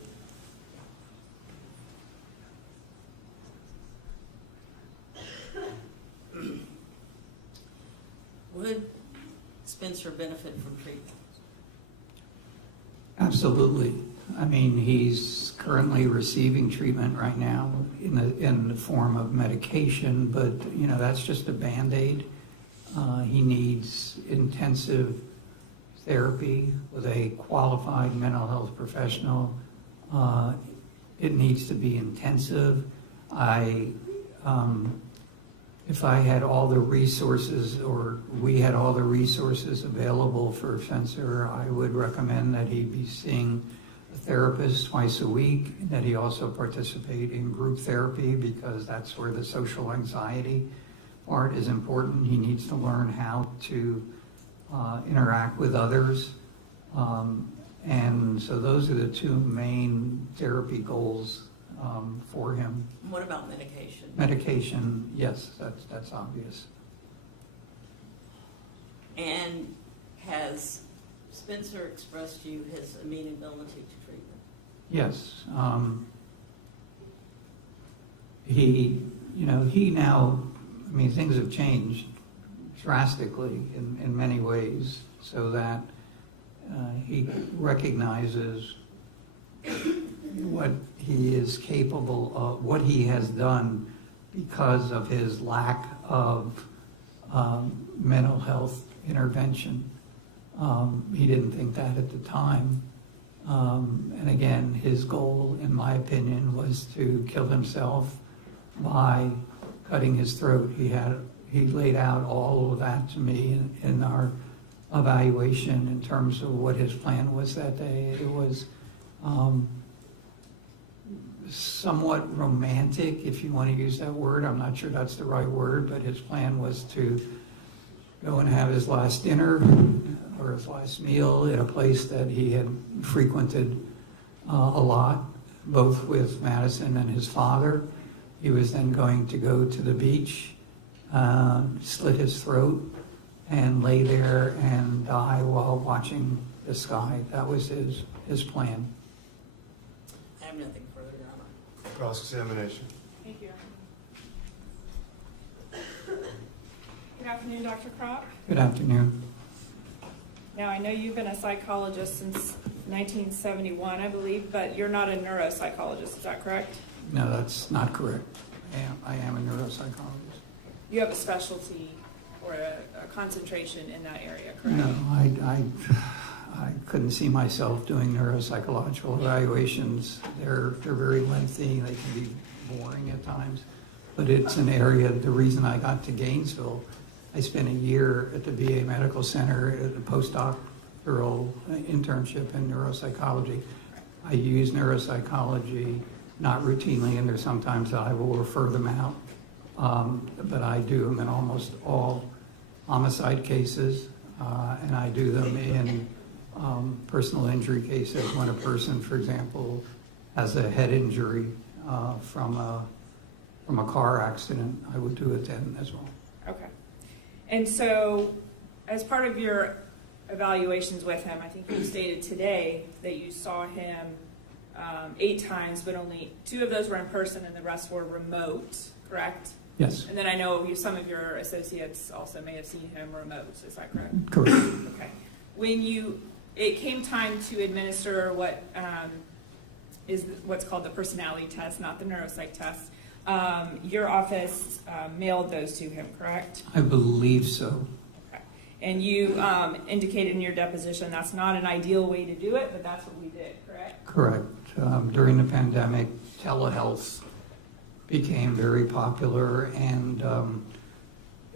Would Spencer benefit from treatment? Absolutely. I mean, he's currently receiving treatment right now in the form of medication, but, that's just a Band-Aid. He needs intensive therapy with a qualified mental health professional. It needs to be intensive. If I had all the resources, or we had all the resources available for Spencer, I would recommend that he be seeing a therapist twice a week, that he also participate in group therapy, because that's where the social anxiety part is important. He needs to learn how to interact with others. And so those are the two main therapy goals for him. What about medication? Medication, yes, that's obvious. And has Spencer expressed to you his amenability to treatment? Yes. He now, things have changed drastically in many ways, so that he recognizes what he is capable of, what he has done because of his lack of mental health intervention. He didn't think that at the time. And again, his goal, in my opinion, was to kill himself by cutting his throat. He laid out all of that to me in our evaluation in terms of what his plan was that day. It was somewhat romantic, if you want to use that word. I'm not sure that's the right word, but his plan was to go and have his last dinner or his last meal at a place that he had frequented a lot, both with Madison and his father. He was then going to go to the beach, slit his throat, and lay there and die while watching the sky. That was his plan. I have nothing further, Your Honor. Cross-examination. Thank you. Good afternoon, Dr. Kropp. Good afternoon. Now, I know you've been a psychologist since 1971, I believe, but you're not a neuropsychologist, is that correct? No, that's not correct. I am a neuropsychologist. You have a specialty or a concentration in that area, correct? No, I couldn't see myself doing neuropsychological evaluations. They're very lengthy. They can be boring at times. but it's an area, the reason I got to Gainesville, I spent a year at the VA Medical Center at a postdoctoral internship in neuropsychology. I use neuropsychology, not routinely, and there's sometimes I will refer them out, but I do them in almost all homicide cases, and I do them in personal injury cases. When a person, for example, has a head injury from a car accident, I would do it then as well. Okay. And so, as part of your evaluations with him, I think you stated today that you saw him 8 times, but only 2 of those were in person and the rest were remote, correct? Yes. And then I know some of your associates also may have seen him remote, is that correct? Correct. Okay. When it came time to administer what is what's called the personality test, not the neuropsych test, your office mailed those to him, correct? I believe so. Okay. And you indicated in your deposition that's not an ideal way to do it, but that's what we did, correct? Correct. During the pandemic, telehealth became very popular, and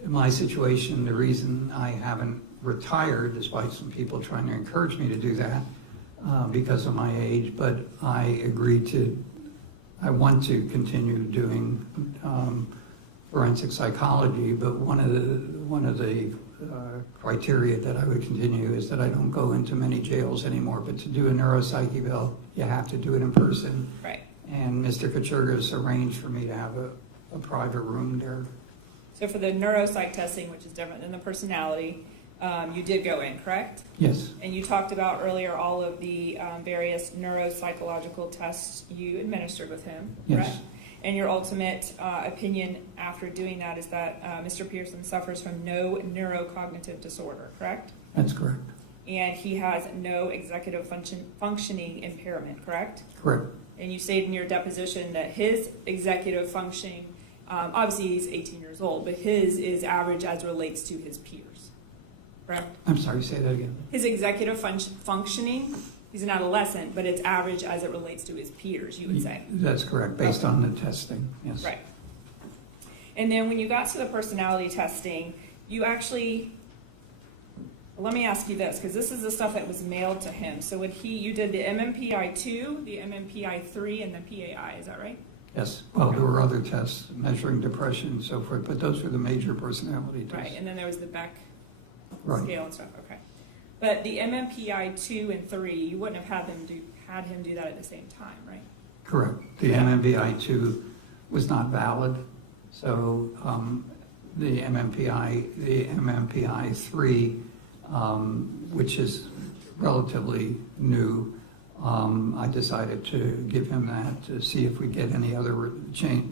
in my situation, the reason I haven't retired, despite some people trying to encourage me to do that because of my age, but I want to continue doing forensic psychology, but one of the criteria that I would continue is that I don't go into many jails anymore, but to do a neuropsych eval, you have to do it in person. Right. And Mr. Kachergas arranged for me to have a private room there. So for the neuropsych testing, which is different than the personality, you did go in, correct? Yes. And you talked about earlier all of the various neuropsychological tests you administered with him, correct? Yes. And your ultimate opinion after doing that is that Mr. Pearson suffers from no neurocognitive disorder, correct? That's correct. And he has no executive functioning impairment, correct? Correct. And you stated in your deposition that his executive functioning, obviously he's 18 years old, but his is average as relates to his peers, correct? I'm sorry, say that again. His executive functioning, he's an adolescent, but it's average as it relates to his peers, you would say. That's correct, based on the testing, yes. Right. And then when you got to the personality testing, you actually, let me ask you this, because this is the stuff that was mailed to him. So you did the MMPI-2, the MMPI-3, and the PAI, is that right? Yes, well, there were other tests measuring depression and so forth, but those were the major personality tests. Right, and then there was the Beck Right. scale and stuff, okay. But the MMPI-2 and 3, you wouldn't have had him do that at the same time, right? Correct. The MMPI-2 was not valid, so the MMPI-3, which is relatively new, I decided to give him that to see if we get any other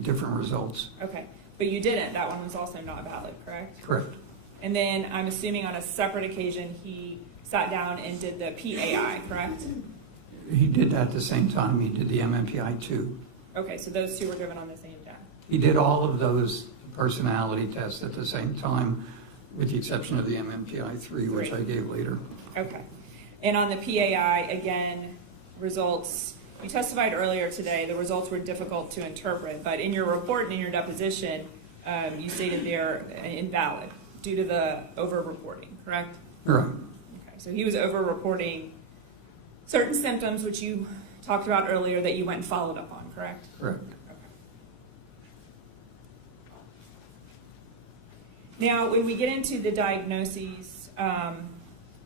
different results. Okay, but you didn't. That one was also not valid, correct? Correct. And then I'm assuming on a separate occasion he sat down and did the PAI, correct? He did that at the same time he did the MMPI-2. Okay, so those 2 were given on the same day. He did all of those personality tests at the same time, with the exception of the MMPI-3, which I gave later. Okay. And on the PAI, again, results, you testified earlier today, the results were difficult to interpret, but in your report and in your deposition, you stated they're invalid due to the over-reporting, correct? Right. Okay, so he was over-reporting certain symptoms, which you talked about earlier that you went and followed up on, correct? Correct. Now, when we get into the diagnoses,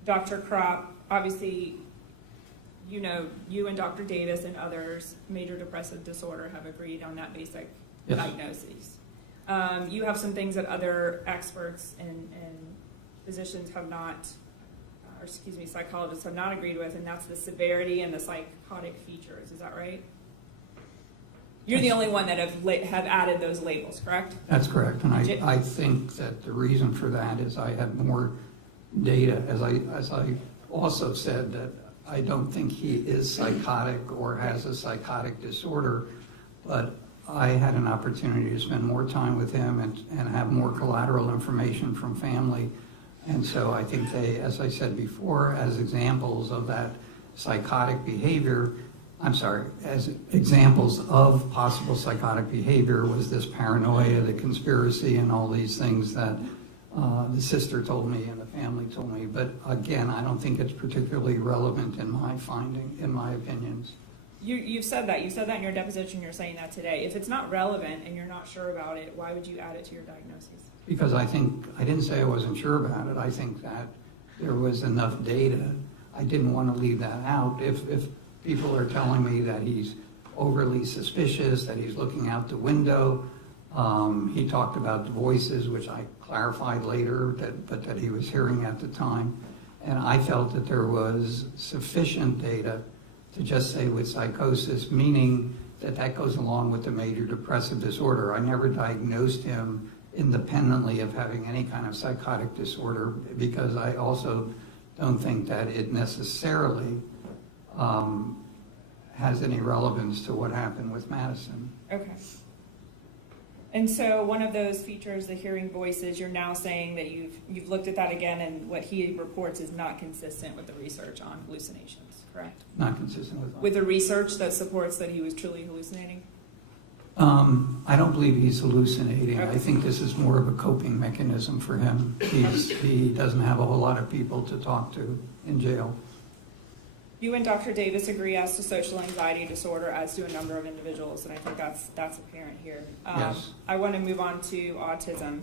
Dr. Kropp, obviously, you know, you and Dr. Davis and others, major depressive disorder, have agreed on that basic Yes. diagnosis. You have some things that other experts and physicians have not, psychologists have not agreed with, and that's the severity and the psychotic features. Is that right? You're the only one that have added those labels, correct? That's correct, and I think that the reason for that is I had more data, as I also said, that I don't think he is psychotic or has a psychotic disorder, but I had an opportunity to spend more time with him and have more collateral information from family, and so I think they, as I said before, as examples of that psychotic behavior, I'm sorry, as examples of possible psychotic behavior was this paranoia, the conspiracy, and all these things that the sister told me and the family told me. But again, I don't think it's particularly relevant in my finding, in my opinions. You've said that. You said that in your deposition. You're saying that today. If it's not relevant and you're not sure about it, why would you add it to your diagnosis? Because I didn't say I wasn't sure about it. I think that there was enough data. I didn't want to leave that out. If people are telling me that he's overly suspicious, that he's looking out the window, he talked about the voices, which I clarified later, but that he was hearing at the time. And I felt that there was sufficient data to just say with psychosis, meaning that goes along with the major depressive disorder. I never diagnosed him independently of having any kind of psychotic disorder, because I also don't think that it necessarily has any relevance to what happened with Madison. Okay. And so one of those features, the hearing voices, you're now saying that you've looked at that again, and what he reports is not consistent with the research on hallucinations, correct? Not consistent with what? With the research that supports that he was truly hallucinating? I don't believe he's hallucinating. Okay. I think this is more of a coping mechanism for him. He doesn't have a whole lot of people to talk to in jail. You and Dr. Davis agree as to social anxiety disorder, as do a number of individuals, and I think that's apparent here. Yes. I want to move on to autism.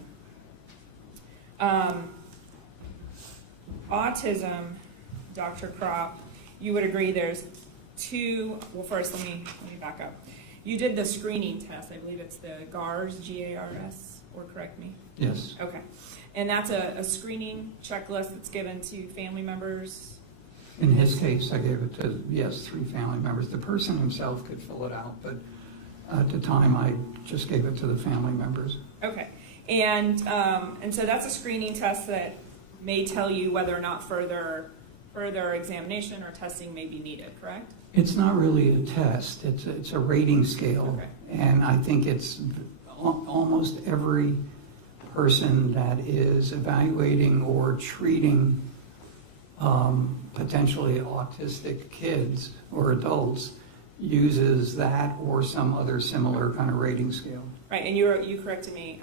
Autism, Dr. Kropp, you would agree there's two. Well, first let me back up. You did the screening test. I believe it's the GARS, G-A-R-S, or correct me. Yes. Okay, and that's a screening checklist that's given to family members. In his case, I gave it to, 3 family members. The person himself could fill it out, but at the time, I just gave it to the family members. Okay, and so that's a screening test that may tell you whether or not further examination or testing may be needed, correct? It's not really a test. It's a rating scale. Okay. And I think it's almost every person that is evaluating or treating potentially autistic kids or adults uses that or some other similar kind of rating scale. Right, and you corrected me.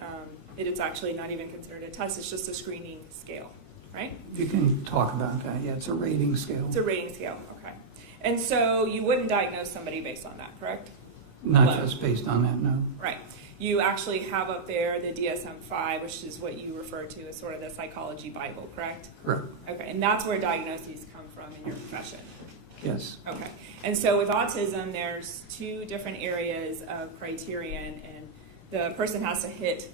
It's actually not even considered a test. It's just a screening scale, right? You can talk about that. Yeah, it's a rating scale. It's a rating scale. Okay, and so you wouldn't diagnose somebody based on that, correct? Not just based on that, no. Right. You actually have up there the DSM-5, which is what you refer to as sort of the psychology Bible, correct? Correct. Okay, and that's where diagnoses come from in your profession. Yes. Okay, and so with autism, there's 2 different areas of criterion, and the person has to hit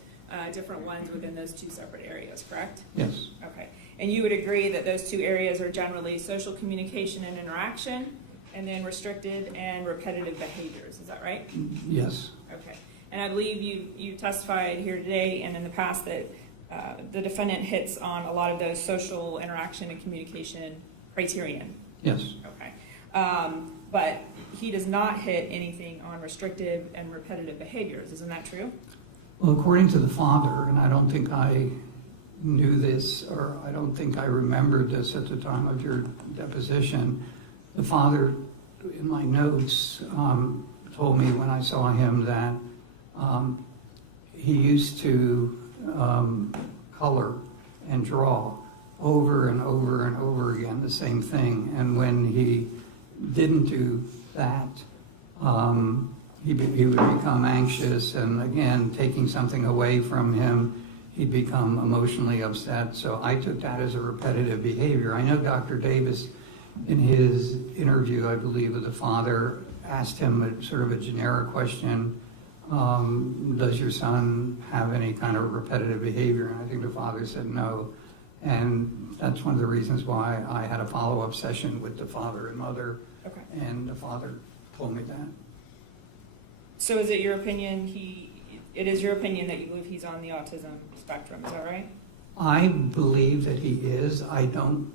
different ones within those 2 separate areas, correct? Yes. Okay, and you would agree that those 2 areas are generally social communication and interaction, and then restricted and repetitive behaviors, is that right? Yes. Okay, and I believe you testified here today and in the past that the defendant hits on a lot of those social interaction and communication criterion. Yes. Okay, but he does not hit anything on restrictive and repetitive behaviors, isn't that true? Well, according to the father, and I don't think I knew this, or I don't think I remembered this at the time of your deposition, the father, in my notes, told me when I saw him that he used to color and draw over and over and over again the same thing. And when he didn't do that, he would become anxious, and again, taking something away from him, he'd become emotionally upset. So I took that as a repetitive behavior. I know Dr. Davis, in his interview, I believe, with the father, asked him a sort of a generic question, does your son have any kind of repetitive behavior? And I think the father said no. And that's one of the reasons why I had a follow-up session with the father and mother. Okay. And the father told me that. So is it your opinion it is your opinion that you believe he's on the autism spectrum, is that right? I believe that he is. I don't,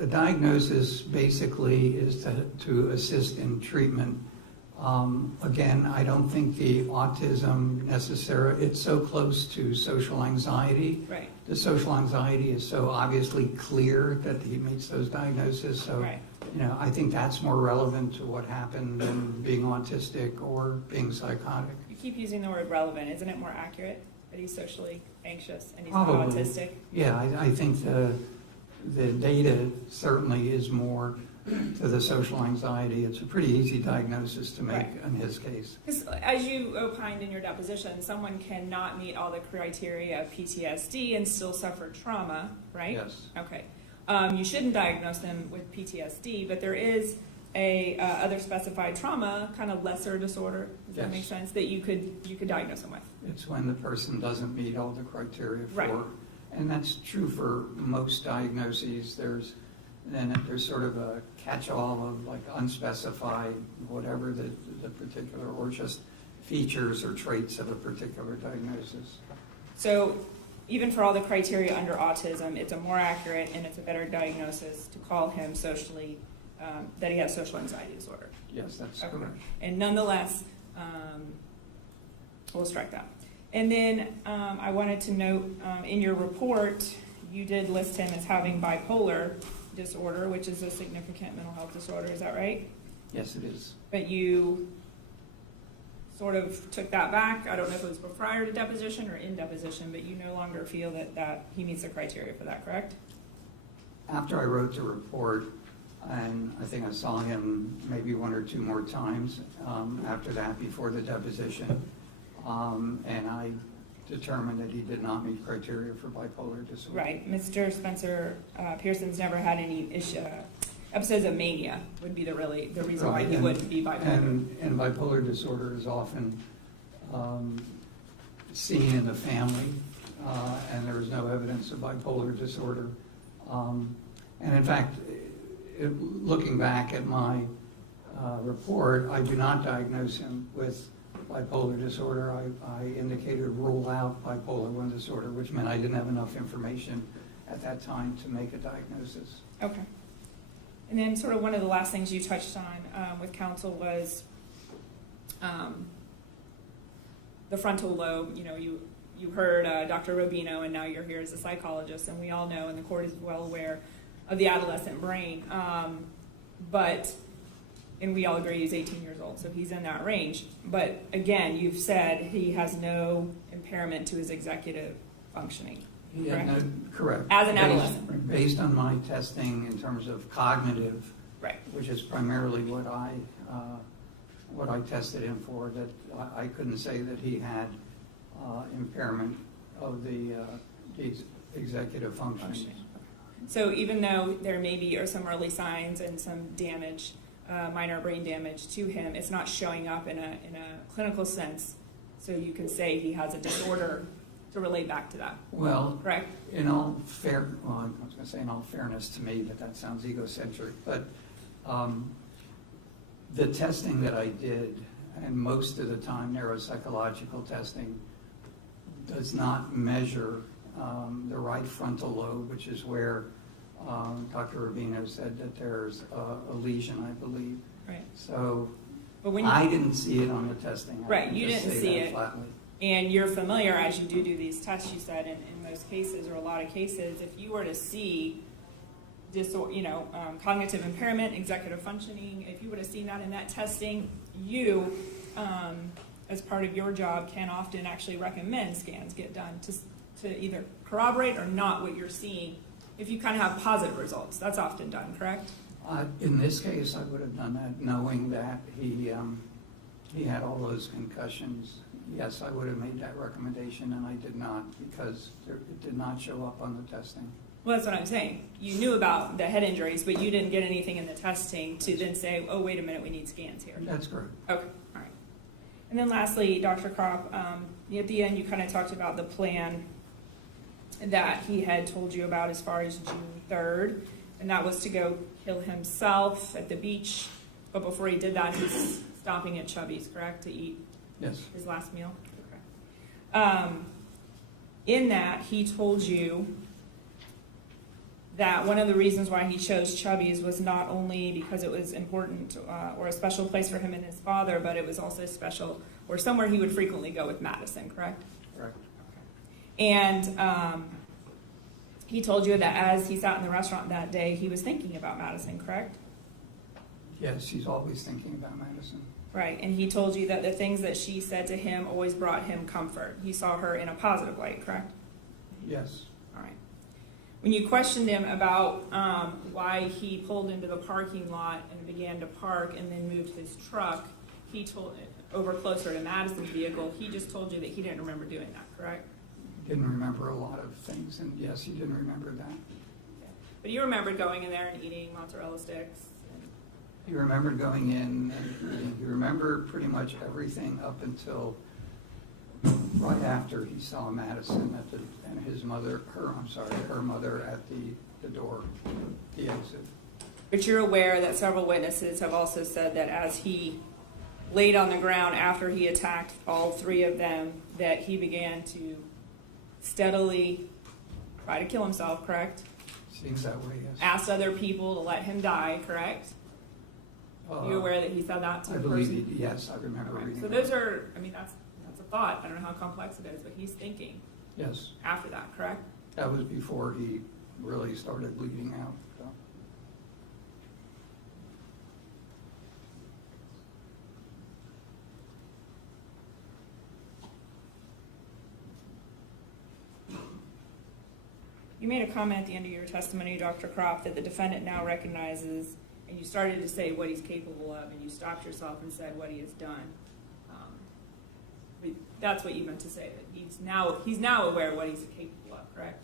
a diagnosis basically is to assist in treatment. Again, I don't think the autism necessarily, it's so close to social anxiety. Right. The social anxiety is so obviously clear that he meets those diagnoses. So Right. I think that's more relevant to what happened than being autistic or being psychotic. You keep using the word relevant. Isn't it more accurate that he's socially anxious and he's Probably. not autistic? Yeah, I think the data certainly is more to the social anxiety. It's a pretty easy diagnosis to make Right. in his case. Because as you opined in your deposition, someone cannot meet all the criteria of PTSD and still suffer trauma, right? Yes. Okay. You shouldn't diagnose them with PTSD, but there is a other specified trauma, kind of lesser disorder. Does that Yes. make sense? That you could diagnose them with. It's when the person doesn't meet all the criteria for, Right. and that's true for most diagnoses. There's sort of a catch-all of like unspecified, whatever the particular, or just features or traits of a particular diagnosis. So even for all the criteria under autism, it's a more accurate and it's a better diagnosis to call him socially, that he has social anxiety disorder. Yes, that's Okay. correct. And nonetheless, we'll strike that. And then I wanted to note, in your report, you did list him as having bipolar disorder, which is a significant mental health disorder. Is that right? Yes, it is. But you sort of took that back. I don't know if it was prior to deposition or in deposition, but you no longer feel that he meets the criteria for that, correct? After I wrote the report, and I think I saw him maybe one or two more times after that, before the deposition, and I determined that he did not meet criteria for bipolar disorder. Right. Mr. Spencer Pearson's never had any episodes of mania would be the reason why Right, he and- wouldn't be bipolar. And bipolar disorder is often seen in the family, and there is no evidence of bipolar disorder. And in fact, looking back at my report, I do not diagnose him with bipolar disorder. I indicated rule out bipolar 1 disorder, which meant I didn't have enough information at that time to make a diagnosis. Okay. And then sort of one of the last things you touched on with counsel was the frontal lobe. You heard Dr. Rubino, and now you're here as a psychologist, and we all know, and the court is well aware of the adolescent brain. And we all agree he's 18 years old, so he's in that range. But again, you've said he has no impairment to his executive functioning. He had no, correct. As an adolescent. Based on my testing in terms of cognitive, Right. which is primarily what I tested him for, that I couldn't say that he had impairment of the executive functioning. So even though there maybe are some early signs and some damage, minor brain damage to him, it's not showing up in a clinical sense. So you can say he has a disorder to relate back to that. Well, Correct? in all I was going to say in all fairness to me, but that sounds egocentric. But the testing that I did, and most of the time neuropsychological testing, does not measure the right frontal lobe, which is where Dr. Rubino said that there's a lesion, I believe. Right. So But when I didn't see it on the testing. I Right, can you just didn't say see that it. flatly. And you're familiar, as you do these tests, you said, in most cases, or a lot of cases, if you were to see cognitive impairment, executive functioning, if you would have seen that in that testing, you, as part of your job, can often actually recommend scans get done to either corroborate or not what you're seeing. If you kind of have positive results, that's often done, correct? In this case, I would have done that knowing that he had all those concussions. Yes, I would have made that recommendation, and I did not, because it did not show up on the testing. Well, that's what I'm saying. You knew about the head injuries, but you didn't get anything in the testing to then say, oh, wait a minute, we need scans here. That's correct. Okay, all right. And then lastly, Dr. Kropp, at the end, you kind of talked about the plan that he had told you about as far as June 3rd, and that was to go kill himself at the beach. But before he did that, he's stopping at Chubby's, correct, to eat Yes. his last meal? Okay. In that, he told you that one of the reasons why he chose Chubby's was not only because it was important or a special place for him and his father, but it was also special or somewhere he would frequently go with Madison, correct? Correct. And he told you that as he sat in the restaurant that day, he was thinking about Madison, correct? Yes, she's always thinking about Madison. Right, and he told you that the things that she said to him always brought him comfort. He saw her in a positive light, correct? Yes. All right. When you questioned him about why he pulled into the parking lot and began to park and then moved his truck, he told over closer to Madison's vehicle, he just told you that he didn't remember doing that, correct? Didn't remember a lot of things, and yes, he didn't remember that. But you remembered going in there and eating mozzarella sticks. He remembered going in and eating. He remembered pretty much everything up until right after he saw Madison at and his mother, her mother at the door, the exit. But you're aware that several witnesses have also said that as he laid on the ground after he attacked all three of them, that he began to steadily try to kill himself, correct? Seems that way, yes. Asked other people to let him die, correct? You aware that he said that to I the believe person? yes, I remember Okay. reading So that. those are, I mean, that's a thought. I don't know how complex it is, but he's thinking Yes, after that, correct? that was before he really started bleeding out. So. You made a comment at the end of your testimony, Dr. Kropp, that the defendant now recognizes, and you started to say what he's capable of, and you stopped yourself and said what he has done. That's what you meant to say, that he's now aware of what he's capable of, correct?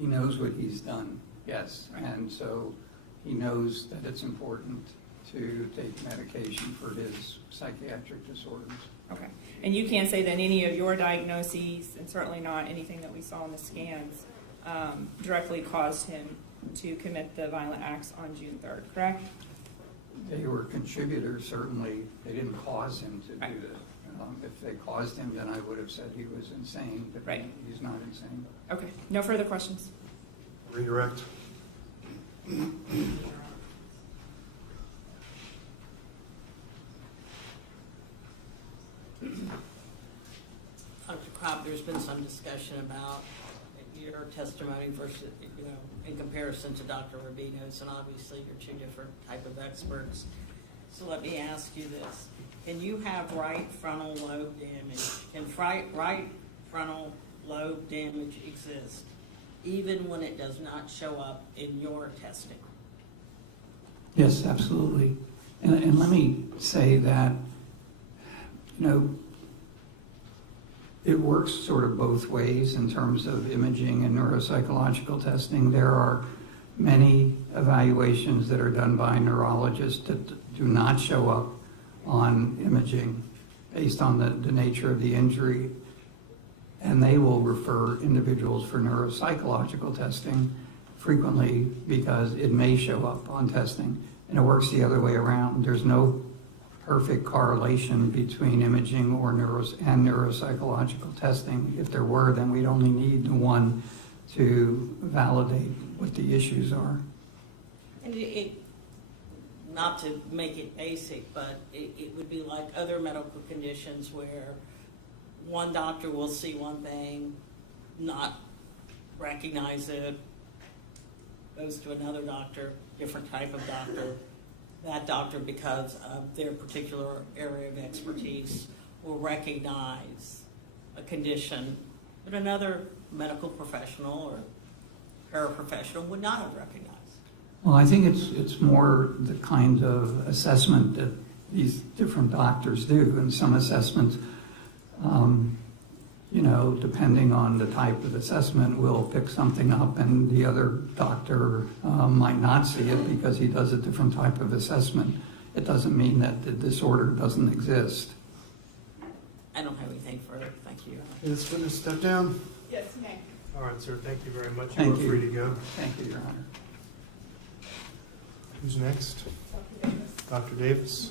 He knows what he's done, yes, Right. and so he knows that it's important to take medication for his psychiatric disorders. Okay. And you can't say that any of your diagnoses, and certainly not anything that we saw in the scans, directly caused him to commit the violent acts on June 3rd, correct? They were contributors, certainly. They didn't cause him to Right. do that. If they caused him, then I would have said he was insane, but Right. he's not insane. Okay. No further questions? Redirect. Dr. Kropp, there's been some discussion about your testimony versus, in comparison to Dr. Rubino's, and obviously you're two different type of experts. So let me ask you this. Can you have right frontal lobe damage? Can right frontal lobe damage exist even when it does not show up in your testing? Yes, absolutely. And let me say that, it works sort of both ways in terms of imaging and neuropsychological testing. There are many evaluations that are done by neurologists that do not show up on imaging based on the nature of the injury, and they will refer individuals for neuropsychological testing frequently because it may show up on testing, and it works the other way around. There's no perfect correlation between imaging or neuropsychological testing. If there were, then we'd only need the one to validate what the issues are. And not to make it basic, but it would be like other medical conditions where one doctor will see one thing, not recognize it, goes to another doctor, different type of doctor. That doctor, because of their particular area of expertise, will recognize a condition that another medical professional or paraprofessional would not have recognized. Well, I think it's more the kind of assessment that these different doctors do, and some assessments, depending on the type of assessment, will pick something up, and the other doctor might not see it because he does a different type of assessment. It doesn't mean that the disorder doesn't exist. I don't have anything further. Thank you. This witness step down. Yes, may. All right, sir, thank you very much. Thank You are you. free to go. Thank you, Your Honor. Who's next? Dr. Davis.